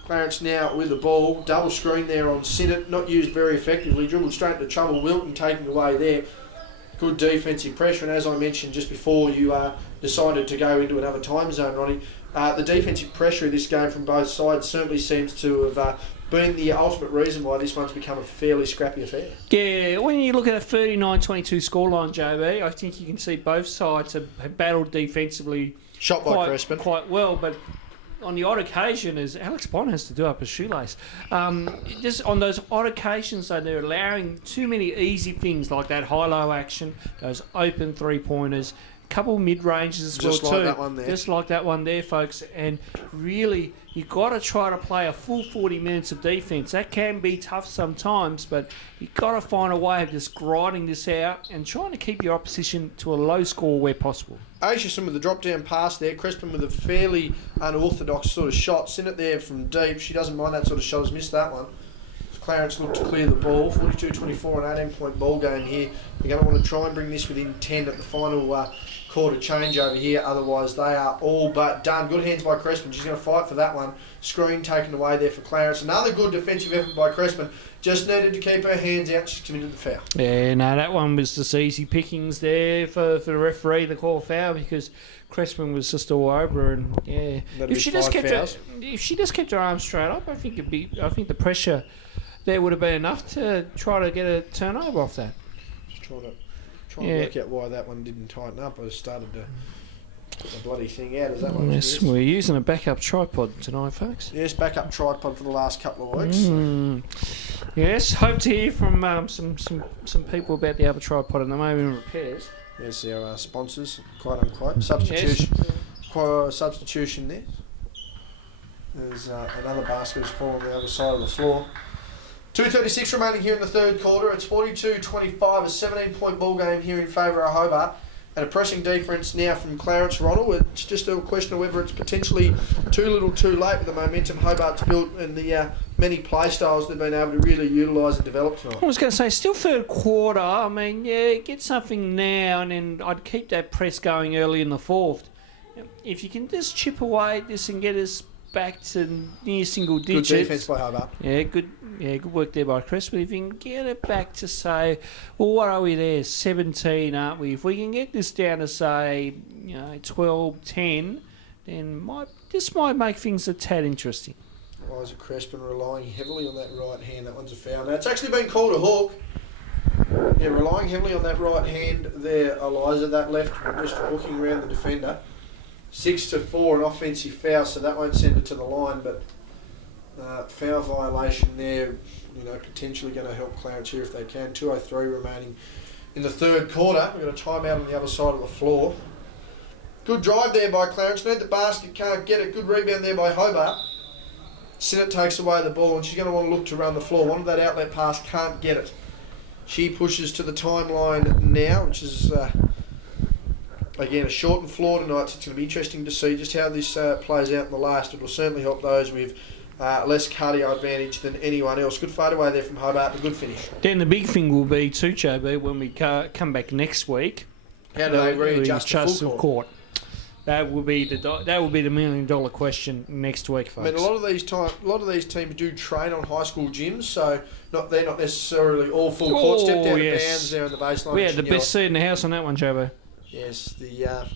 Clarence now with the ball. Double screen there on Sinnott. Not used very effectively. Dribbled straight into trouble. Wilton taking away there. Good defensive pressure. And as I mentioned just before you decided to go into another time zone, Ronnie, the defensive pressure of this game from both sides certainly seems to have been the ultimate reason why this one's become a fairly scrappy affair. Yeah, when you look at a 39-22 scoreline, JB, I think you can see both sides have battled defensively Shot by Crespin. quite well, but on the odd occasion, as Alex Bond has to do up a shoelace, just on those odd occasions, though, they're allowing too many easy things like that high-low action, those open three-pointers, couple mid-ranges as well Just like too. that one there. Just like that one there, folks. And really, you've got to try to play a full 40 minutes of defence. That can be tough sometimes, but you've got to find a way of just grinding this out and trying to keep your opposition to a low score where possible. Aitchison with the drop-down pass there. Crespin with a fairly unorthodox sort of shot. Sinnott there from deep. She doesn't mind that sort of shot. Has missed that one. Clarence look to clear the ball. 42-24, an 18-point ball game here. They're going to want to try and bring this within 10 at the final quarter change over here. Otherwise, they are all but done. Good hands by Crespin. She's going to fight for that one. Screen taken away there for Clarence. Another good defensive effort by Crespin. Just needed to keep her hands out. She's committed the foul. Yeah, no, that one was just easy pickings there for the referee to call foul because Crespin was just all over her. And yeah, if she just kept her arms straight up, I think the pressure there would have been enough to try to get a turnover off that. Just trying to work out why that one didn't tighten up. I started to put the bloody thing out. Is that one? Yes, we're using a backup tripod tonight, folks. Yes, backup tripod for the last couple of weeks. Yes, hope to hear from some people about the other tripod at the moment in repairs. There's our sponsors, quote unquote. Substitution. Yes. Substitution there. There's another basket has fallen on the other side of the floor. 2:36 remaining here in the third quarter. It's 42-25, a 17-point ball game here in favour of Hobart. And a pressing defence now from Clarence Ronald. It's just a question of whether it's potentially too little too late with the momentum Hobart's built and the many play styles they've been able to really utilise and develop tonight. I was going to say, still third quarter. I mean, yeah, get something now and then I'd keep that press going early in the fourth. If you can just chip away at this and get us back to near single digits. Good defence by Hobart. Yeah, good work there by Chris. But if you can get it back to say, well, what are we there? 17, aren't we? If we can get this down to say, 12, 10, then this might make things a tad interesting. Isaac Crespin relying heavily on that right hand. That one's a foul. Now it's actually been called a hook. Yeah, relying heavily on that right hand there, Eliza. That left just hooking around the defender. 6-4, an offensive foul, so that won't send it to the line, but foul violation there, potentially going to help Clarence here if they can. 2:03 remaining in the third quarter. We've got a timeout on the other side of the floor. Good drive there by Clarence. Need the basket, can't get it. Good rebound there by Hobart. Sinnott takes away the ball, and she's going to want to look to run the floor. Wanted that outlet pass, can't get it. She pushes to the timeline now, which is... again, a shortened floor tonight, so it's going to be interesting to see just how this plays out in the last. It will certainly help those with less cardio advantage than anyone else. Good fadeaway there from Hobart, but good finish. Then the big thing will be too, JB, when we come back next week. How do they readjust to full court? That will be the $1 million question next week, folks. I mean, a lot of these teams do train on high school gyms, so they're not necessarily all full court. Step down the bounds there in the baseline. We had the best seat in the house on that one, JB. Yes, the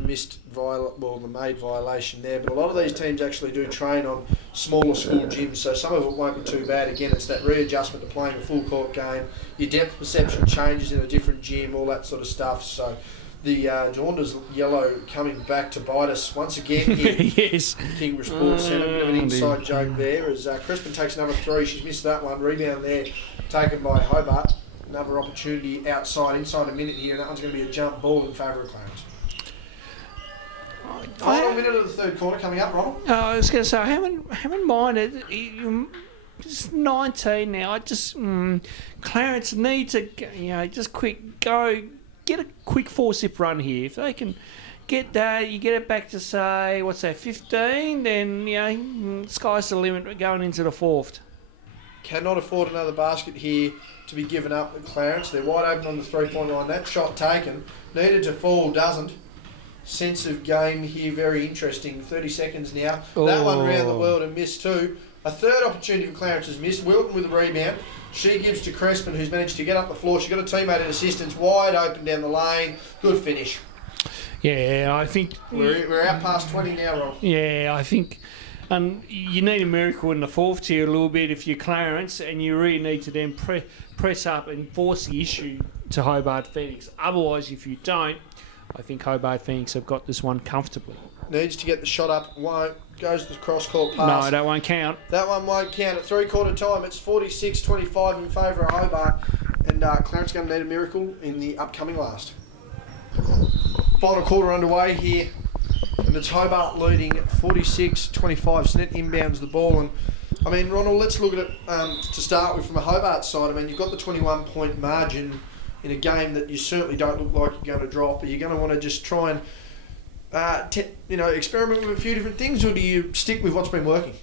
made violation there. But a lot of these teams actually do train on smaller school gyms, so some of it won't be too bad. Again, it's that readjustment to playing a full court game. Your depth perception changes in a different gym, all that sort of stuff. So the Jaundice yellow coming back to bite us once again here. Yes. Kingborough Sports Centre. A bit of an inside joke there as Crespin takes another three. She's missed that one. Rebound there taken by Hobart. Another opportunity inside a minute here, and that one's going to be a jump ball in favour of Clarence. Final minute of the third quarter coming up, Ronald. I was going to say, I haven't minded. It's 19 now. I just Clarence needs to just get a quick 4-sip run here. If they can get that, you get it back to say 15. Then sky's the limit going into the fourth. Cannot afford another basket here to be given up with Clarence. They're wide open on the 3-point line. That shot taken. Needed to fall, doesn't. Sense of game here, very interesting. 30 seconds now. Oh. That one round the world and missed too. A third opportunity for Clarence has missed. Wilton with a rebound. She gives to Crespin, who's managed to get up the floor. She's got a teammate in assistance. Wide open down the lane. Good finish. Yeah, I think... We're out past 20 now, Ron. Yeah, I think... And you need a miracle in the fourth tier a little bit if you're Clarence, and you really need to then press up and force the issue to Hobart Phoenix. Otherwise, if you don't, I think Hobart Phoenix have got this one comfortably. Needs to get the shot up, won't. Goes to the cross-court pass. No, that won't count. That one won't count. At three-quarter time, it's 46-25 in favour of Hobart, and Clarence going to need a miracle in the upcoming last. Final quarter underway here. And it's Hobart leading 46-25. Sinnott inbounds the ball. And, I mean, Ronald, let's look at it to start with from a Hobart side. I mean, you've got the 21-point margin in a game that you certainly don't look like you're going to drop. Are you going to want to just try and, experiment with a few different things, or do you stick with what's been working?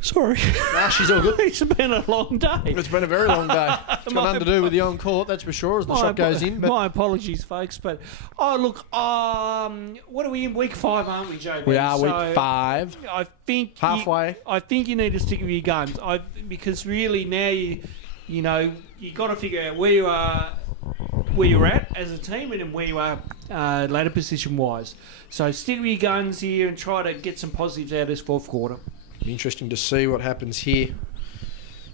Sorry. Nah, she's all good. It's been a long day. It's been a very long day. It's got nothing to do with the on-court, that's for sure, as the shot goes in. But My apologies, folks. But, look, what are we in? Week 5, aren't we, JB? we are So week 5. I think Halfway. I think you need to stick with your guns. Because really now you know you got to figure out where you're at as a team and then where you are ladder position wise. So stick with your guns here and try to get some positives out of this fourth quarter. Be interesting to see what happens here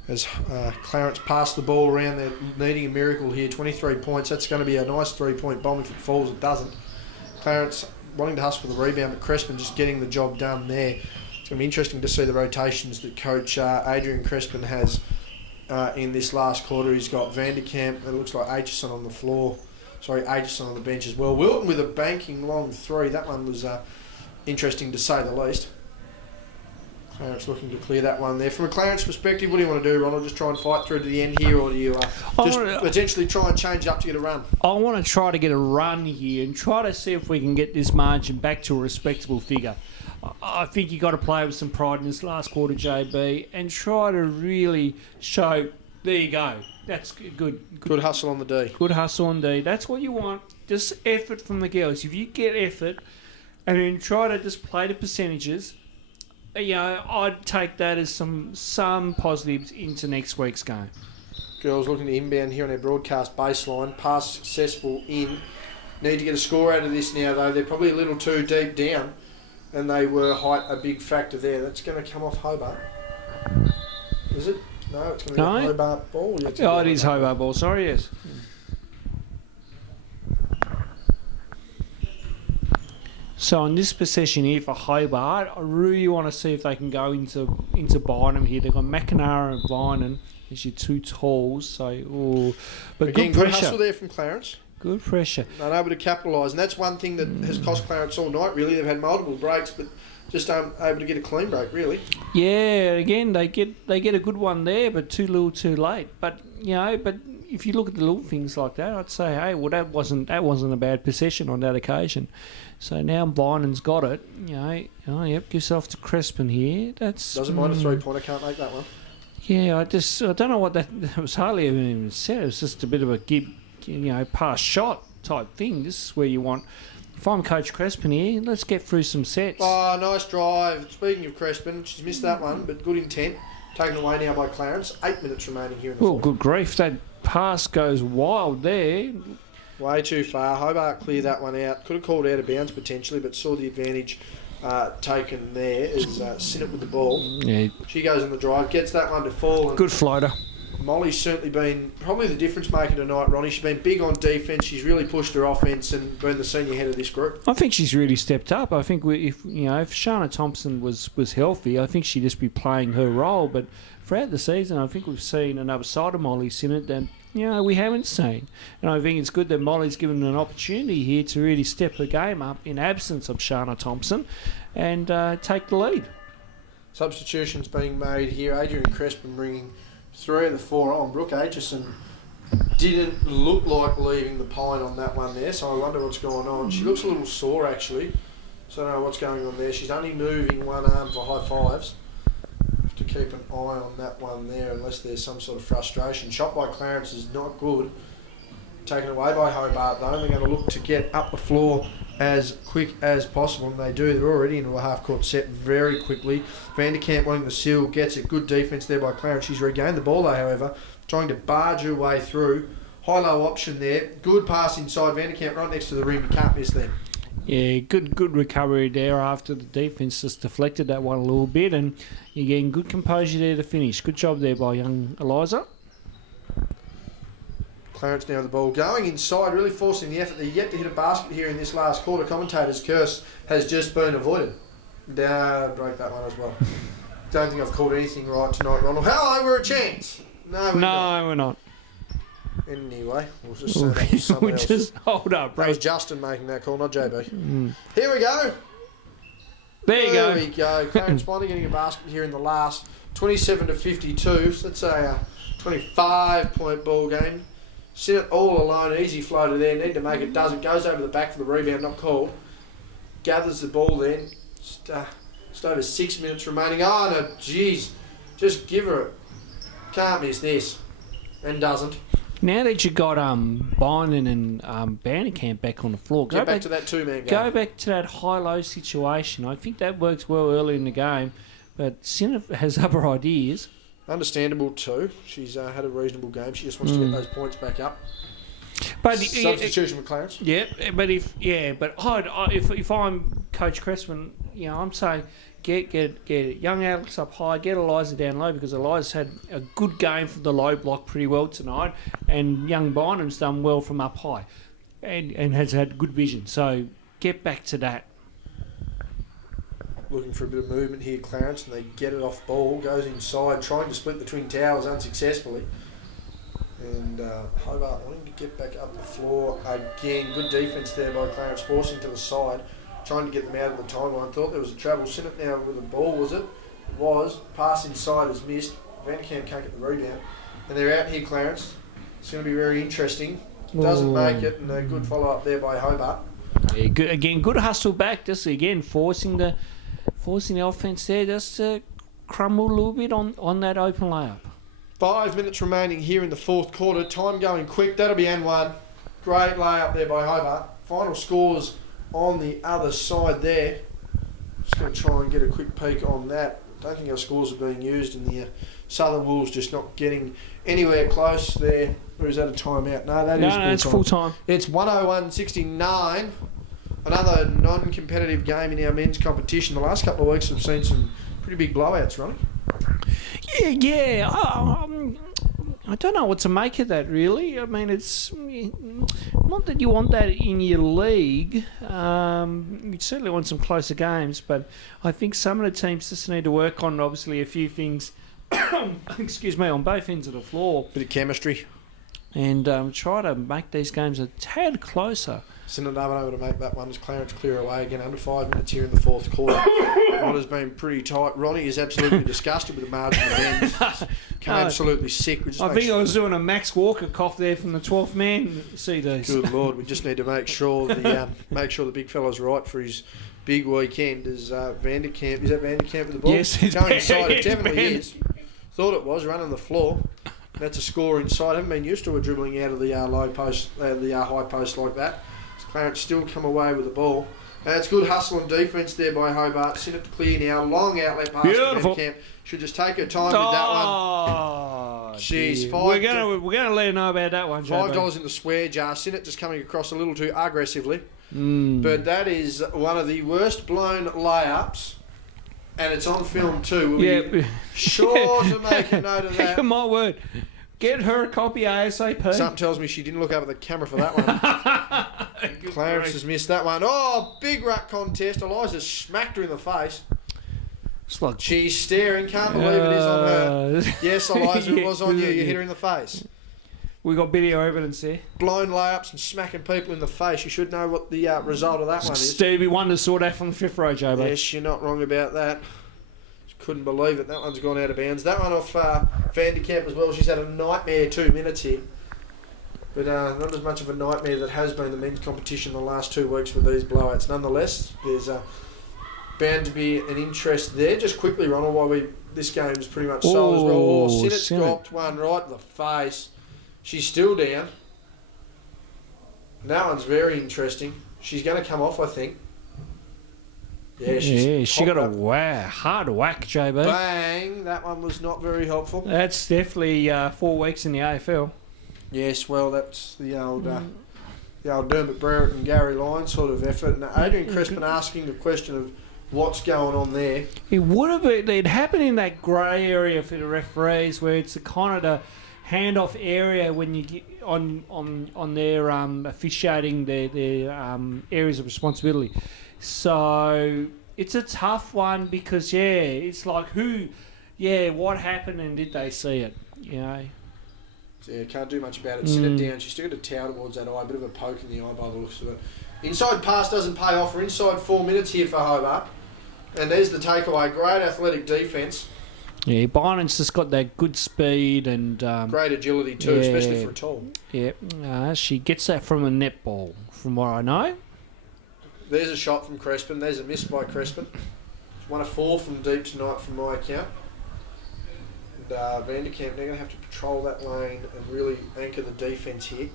as Clarence passed the ball around. They're needing a miracle here. 23 points. That's going to be a nice 3-point bomb. If it falls, it doesn't. Clarence wanting to hustle for the rebound, but Crespin just getting the job done there. It's going to be interesting to see the rotations that Coach Adrian Crespin has in this last quarter. He's got Vanderkamp. It looks like Aitchison on the floor. Sorry, Aitchison on the bench as well. Wilton with a banking long 3. That one was interesting to say the least. Clarence looking to clear that one there. From a Clarence perspective, what do you want to do, Ronald? Just try and fight through to the end here, or do you just potentially try and change it up to get a run? I want to try to get a run here and try to see if we can get this margin back to a respectable figure. I think you got to play with some pride in this last quarter, JB, and try to really show. There you go. That's good. Good hustle on the D. Good hustle on D. That's what you want. Just effort from the girls. If you get effort, and then try to just play the percentages. I'd take that as some positives into next week's game. Girls looking to inbound here on their broadcast baseline. Pass successful in. Need to get a score out of this now, though. They're probably a little too deep down, and they were height a big factor there. That's going to come off Hobart. Is it? No, it's going to be a Hobart ball. Oh, it is Hobart ball. Sorry, yes. So on this possession here for Hobart, I really want to see if they can go into Bynum here. They've got McNamara and Bynum as your two talls. So, but again, good pressure. Good hustle there from Clarence. Good pressure. Unable to capitalise, and that's one thing that has cost Clarence all night. Really, they've had multiple breaks, but just able to get a clean break. Really. Yeah, again they get a good one there, but too little, too late. But if you look at the little things like that, I'd say, hey, well that wasn't a bad possession on that occasion. So now Bynum's got it. Give yourself to Crespin here. Doesn't mind a 3-pointer. Can't make that one. Yeah, I don't know what that was. Hardly even said. It was just a bit of a pass shot type thing. This is where you want. If I'm Coach Crespin here, let's get through some sets. Oh, nice drive. Speaking of Crespin, she's missed that one, but good intent. Taken away now by Clarence. 8 minutes remaining here in the fourth. Good grief. That pass goes wild there. Way too far. Hobart cleared that one out. Could have called out of bounds potentially, but saw the advantage taken there as Sinnott with the ball. Yeah. She goes on the drive, gets that one to fall. And good floater. Molly's certainly been probably the difference maker tonight, Ronnie. She's been big on defence. She's really pushed her offence and been the senior head of this group. I think she's really stepped up. I think if Shana Thompson was healthy, I think she'd just be playing her role. But throughout the season, I think we've seen another side of Molly Sinnott that we haven't seen. And I think it's good that Molly's given an opportunity here to really step her game up in absence of Shana Thompson and take the lead. Substitutions being made here. Adrian Crespin bringing 3 of the 4 on. Brooke Aitchison didn't look like leaving the pine on that one there, so I wonder what's going on. She looks a little sore actually, so I don't know what's going on there. She's only moving one arm for high fives. Have to keep an eye on that one there unless there's some sort of frustration. Shot by Clarence is not good. Taken away by Hobart though. They're going to look to get up the floor as quick as possible, and they do. They're already into a half-court set very quickly. Vanderkamp wanting the seal, gets it. Good defence there by Clarence. She's regained the ball though, however, trying to barge her way through. High-low option there. Good pass inside. Vanderkamp right next to the rim. You can't miss them. Yeah, good recovery there after the defence just deflected that one a little bit, and you're getting good composure there to finish. Good job there by young Eliza. Clarence now with the ball going inside, really forcing the effort. They're yet to hit a basket here in this last quarter. Commentator's curse has just been avoided. Break that one as well. Don't think I've called anything right tonight, Ronald. Hello, we're a chance. No, we're not. Anyway, we'll just say that was someone else. Just hold up, That was Justin making that call, not JB. Mm. Here we go. There we go. Clarence finally getting a basket here in the last 27 to 52. So that's a 25-point ball game. Sinnott all alone, easy floater there. Need to make it, doesn't. Goes over the back for the rebound, not called. Gathers the ball then. Just, Just over 6 minutes remaining. Oh, no, jeez. Just give her it. Can't miss this. And doesn't. Now that you got Bynon and Vanderkamp back on the floor, Get back to that two-man game. Go back to that high-low situation. I think that works well early in the game, but Sinnott has other ideas. Understandable too. She's had a reasonable game. She just wants to get those points back up. But Substitution with Clarence. Yeah, but if I'm Coach Cressman, I'm saying get young Alex up high, get Eliza down low, because Eliza's had a good game from the low block pretty well tonight, and young Bynum's done well from up high, and has had good vision. So get back to that. Looking for a bit of movement here, Clarence, and they get it off ball, goes inside, trying to split the Twin Towers unsuccessfully. And Hobart wanting to get back up the floor again. Good defence there by Clarence, forcing to the side, trying to get them out of the timeline. Thought there was a travel. Sinnott now with the ball, was it? It was. Pass inside is missed. Vanderkamp can't get the rebound. And they're out here, Clarence. It's going to be very interesting. Doesn't make it, and a good follow-up there by Hobart. Yeah, good again. Good hustle back. Just again forcing the offence there, just to crumble a little bit on that open layup. 5 minutes remaining here in the fourth quarter. Time going quick. That'll be N1. Great layup there by Hobart. Final scores on the other side there. Just going to try and get a quick peek on that. Don't think our scores are being used, and the Southern Wolves just not getting anywhere close there. Or is that a timeout? No, that is full time. It's full time. It's 101-69. Another non-competitive game in our men's competition. The last couple of weeks have seen some pretty big blowouts, Ronnie. Yeah. I don't know what to make of that, really. I mean, it's not that you want that in your league. You certainly want some closer games, but I think some of the teams just need to work on, obviously, a few things, excuse me, on both ends of the floor. Bit of chemistry. And try to make these games a tad closer. Sinnott able to make that one as Clarence clear away again. Under 5 minutes here in the fourth quarter. What has been pretty tight. Ronnie is absolutely disgusted with the margin of ends. Absolutely sick. I think I was doing a Max Walker cough there from the 12th man. See these. Good Lord, we just need to make sure the big fella's right for his big weekend. Is Vanderkamp? Is that Vanderkamp with the ball? Yes, it's going inside. It definitely is. Thought it was running the floor. That's a score inside. I haven't been used to a dribbling out of the low post, the high post like that. Clarence still come away with the ball. And it's good hustle and defence there by Hobart. Sinnott to clear now. Long outlet pass to Vanderkamp. Should just take her time with that one. Jeez, we're gonna let her know about that one. $5 in the swear jar. Sinnott just coming across a little too aggressively. But that is one of the worst blown layups. And it's on film too. We'll be sure to make a note of that. My word. Get her a copy ASAP. Something tells me she didn't look up at the camera for that one. Clarence has missed that one. Oh, big ruck contest. Eliza smacked her in the face. She's staring. Can't believe it is on her. Yes, Eliza, it was on you. You hit her in the face. We got video evidence there. Blown layups and smacking people in the face. You should know what the result of that one is. Stevie Wonder saw that from the fifth row, Joe. Yes, you're not wrong about that. Couldn't believe it. That one's gone out of bounds. That one off Vanderkamp as well. She's had a nightmare 2 minutes here. But not as much of a nightmare that has been the men's competition the last 2 weeks with these blowouts. Nonetheless, there's bound to be an interest there. Just quickly, Ronald, while this game's pretty much sold as well. Oh, Sinnott's dropped one right in the face. She's still down. And that one's very interesting. She's going to come off, I think. Yeah, she got a hard whack, JB. Bang! That one was not very helpful. That's definitely 4 weeks in the AFL. Yes, well, that's the old Dermot Brereton and Gary Lyons sort of effort. And Adrian Crespin asking the question of what's going on there. It would have been. It happened in that grey area for the referees, where it's the kind of the handoff area when you get on their officiating their areas of responsibility. So it's a tough one because it's like what happened and did they see it? Yeah, can't do much about it. Sit it down. She's still got a towel towards that eye, a bit of a poke in the eye by the looks of it. Inside pass doesn't pay off. We're inside 4 minutes here for Hobart, and there's the takeaway. Great athletic defence. Yeah, Bynum's just got that good speed and great agility too, especially for a tall. Yeah, she gets that from a netball, from what I know. There's a shot from Crespin. There's a miss by Crespin. It's 1 of 4 from deep tonight from my account. And Vanderkamp, they're going to have to patrol that lane and really anchor the defence here.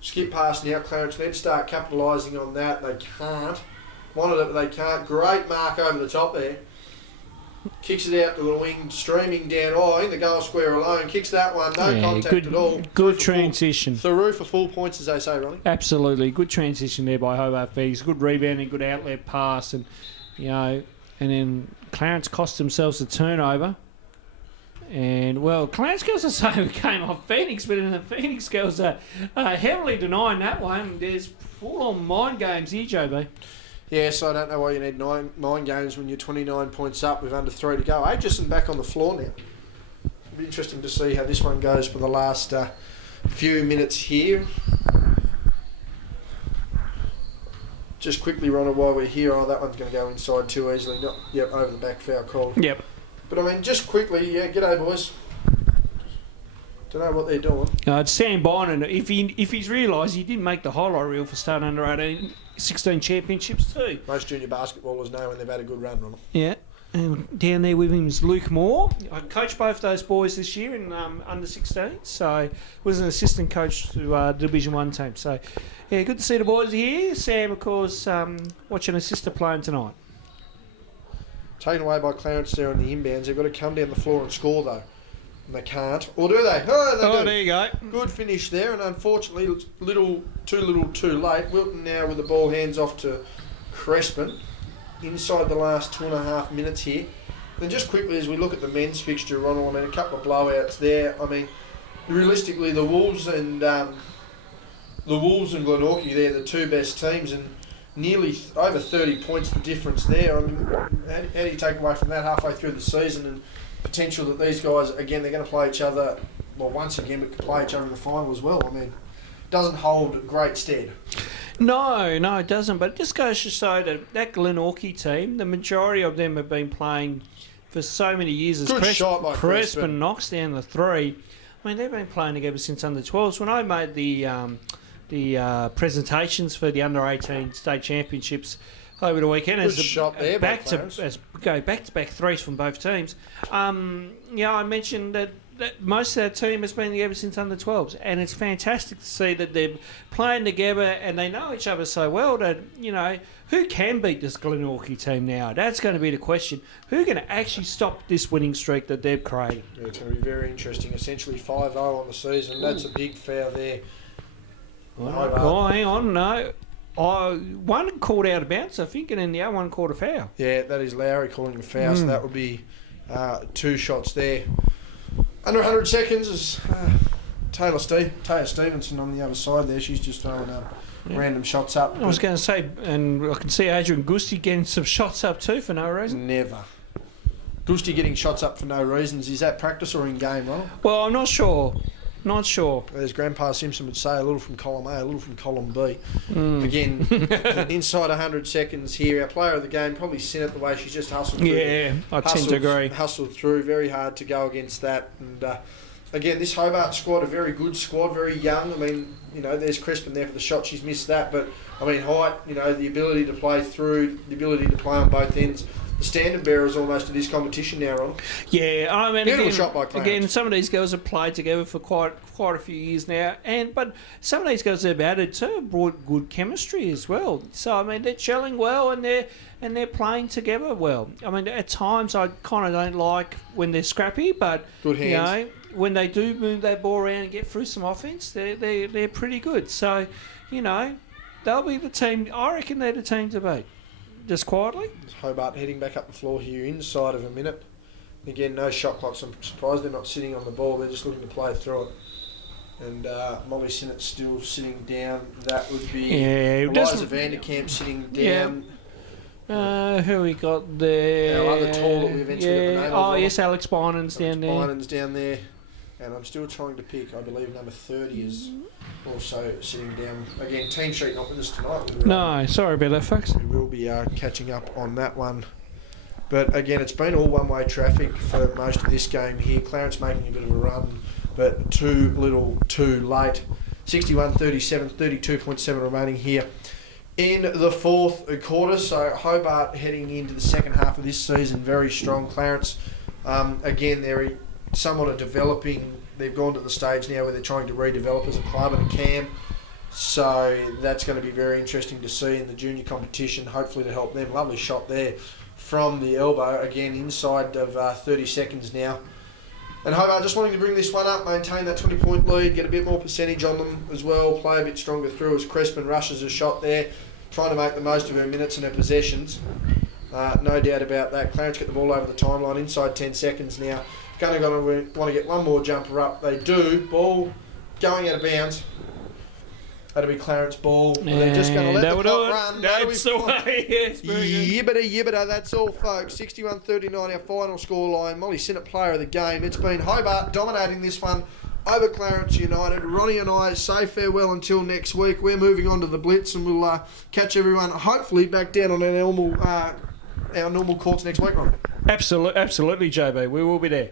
Skip past now, Clarence need to start capitalising on that. They can't. Wanted it, but they can't. Great mark over the top there. Kicks it out to the wing, streaming down in the goal square alone. Kicks that one, no contact at all. Good transition. Through for full points, as they say, Ronnie. Absolutely. Good transition there by Hobart Phoenix. Good rebounding, good outlet pass. And, and then Clarence cost themselves a turnover. And, well, Clarence girls are saying it came off Phoenix, but then the Phoenix girls are heavily denying that one. There's full-on mind games here, JB. Yes, I don't know why you need mind games when you're 29 points up with under 3 to go. Aitchison back on the floor now. It'll be interesting to see how this one goes for the last few minutes here. Just quickly, Ronald, while we're here, that one's going to go inside too easily. Over the back foul call. Yep. But, I mean, just quickly, g'day, boys. Don't know what they're doing. It's Sam Bynon. If he's realised he didn't make the highlight reel for Start Under 18, 16 championships too. Most junior basketballers know when they've had a good run, Ronald. Yeah. And down there with him is Luke Moore. I coached both those boys this year in under 16, so was an assistant coach to Division 1 team. So, yeah, good to see the boys here. Sam, of course, watching a sister playing tonight. Taken away by Clarence there on the inbounds. They've got to come down the floor and score, though. And they can't. Or do they? Oh, they do. There you go. Good finish there, and unfortunately, too late. Wilton now with the ball hands off to Crespin. Inside the last 2.5 minutes here. Then just quickly, as we look at the men's fixture, Ronald, I mean, a couple of blowouts there. I mean, realistically, the Wolves and Glenorchy, they're the two best teams, and nearly over 30 points the difference there. I mean, how do you take away from that halfway through the season and potential that these guys, again, they're going to play each other, well, once again, but could play each other in the final as well? I mean, doesn't hold great stead. No, it doesn't. But it just goes to show that Glenorchy team, the majority of them have been playing for so many years. As Good shot by Crespin knocks down the three. I mean, they've been playing together since under 12s. When I made the presentations for the under 18 state championships over the weekend, Good shot there by back-to-back threes from both teams. I mentioned that most of that team has been together since under 12s, and it's fantastic to see that they're playing together and they know each other so well that, who can beat this Glenorchy team now? That's going to be the question. Who can actually stop this winning streak that they've created? Yeah, it's going to be very interesting. Essentially 5-0 on the season. That's a big foul there. Hang on, no. One called out of bounds, I think, and then the other one called a foul. Yeah, that is Lowry calling a foul, so that would be 2 shots there. Under 100 seconds is Taya Stevenson on the other side there. She's just throwing random shots up. I was going to say, and I can see Adrian Gusti getting some shots up too for no reason. Never. Gusti getting shots up for no reasons. Is that practice or in game, Ronald? Well, I'm not sure. As Grandpa Simpson would say, a little from column A, a little from column B. Again, inside 100 seconds here. Our player of the game, probably seen it the way she's just hustled through. Yeah, I tend to agree. Hustled through, very hard to go against that. And again, this Hobart squad, a very good squad, very young. I mean, there's Crespin there for the shot. She's missed that. But, I mean, height, the ability to play through, the ability to play on both ends. The standard bearers almost of this competition now, Ron. Yeah, I mean, beautiful shot by Clarence. Again, some of these girls have played together for quite a few years now, but some of these girls they've added too have brought good chemistry as well. So I mean, they're gelling well and they're playing together well. I mean, at times I kind of don't like when they're scrappy, but good hands. When they do move that ball around and get through some offense, they're pretty good. So they'll be the team. I reckon they're the team to beat. Just quietly. Hobart heading back up the floor here inside of a minute. Again, no shot clocks. I'm surprised they're not sitting on the ball. They're just looking to play through it. And Molly Sinnott's still sitting down. That would be Eliza Vanderkamp sitting down. Yeah. Who we got there? Our other tall that we eventually got the name of. Yes, Alex Bynum's down there. Bynum's down there. And I'm still trying to pick, I believe number 30 is also sitting down. Again, Team Sheet not with us tonight. No, sorry about that, folks. We will be catching up on that one. But again, it's been all one-way traffic for most of this game here. Clarence making a bit of a run, but too little, too late. 61-37, 32.7 remaining here in the fourth quarter. So Hobart heading into the second half of this season very strong. Clarence, again, they're somewhat developing. They've gone to the stage now where they're trying to redevelop as a club and a camp. So that's going to be very interesting to see in the junior competition, hopefully to help them. Lovely shot there from the elbow, again inside of 30 seconds now. And Hobart just wanting to bring this one up, maintain that 20-point lead, get a bit more percentage on them as well, play a bit stronger through as Crespin rushes a shot there, trying to make the most of her minutes and her possessions. No doubt about that. Clarence get the ball over the timeline, inside 10 seconds now. Going to want to get one more jumper up. They do. Ball going out of bounds. That'll be Clarence ball. And they're just going to let the clock run. That's the way. Yes, Yibbida. That's all, folks. 61-39, our final scoreline. Molly Sinnott, player of the game. It's been Hobart dominating this one over Clarence United. Ronnie and I say farewell until next week. We're moving on to the Blitz, and we'll catch everyone hopefully back down on our normal courts next week, Ronnie. Absolutely, JB. We will be there.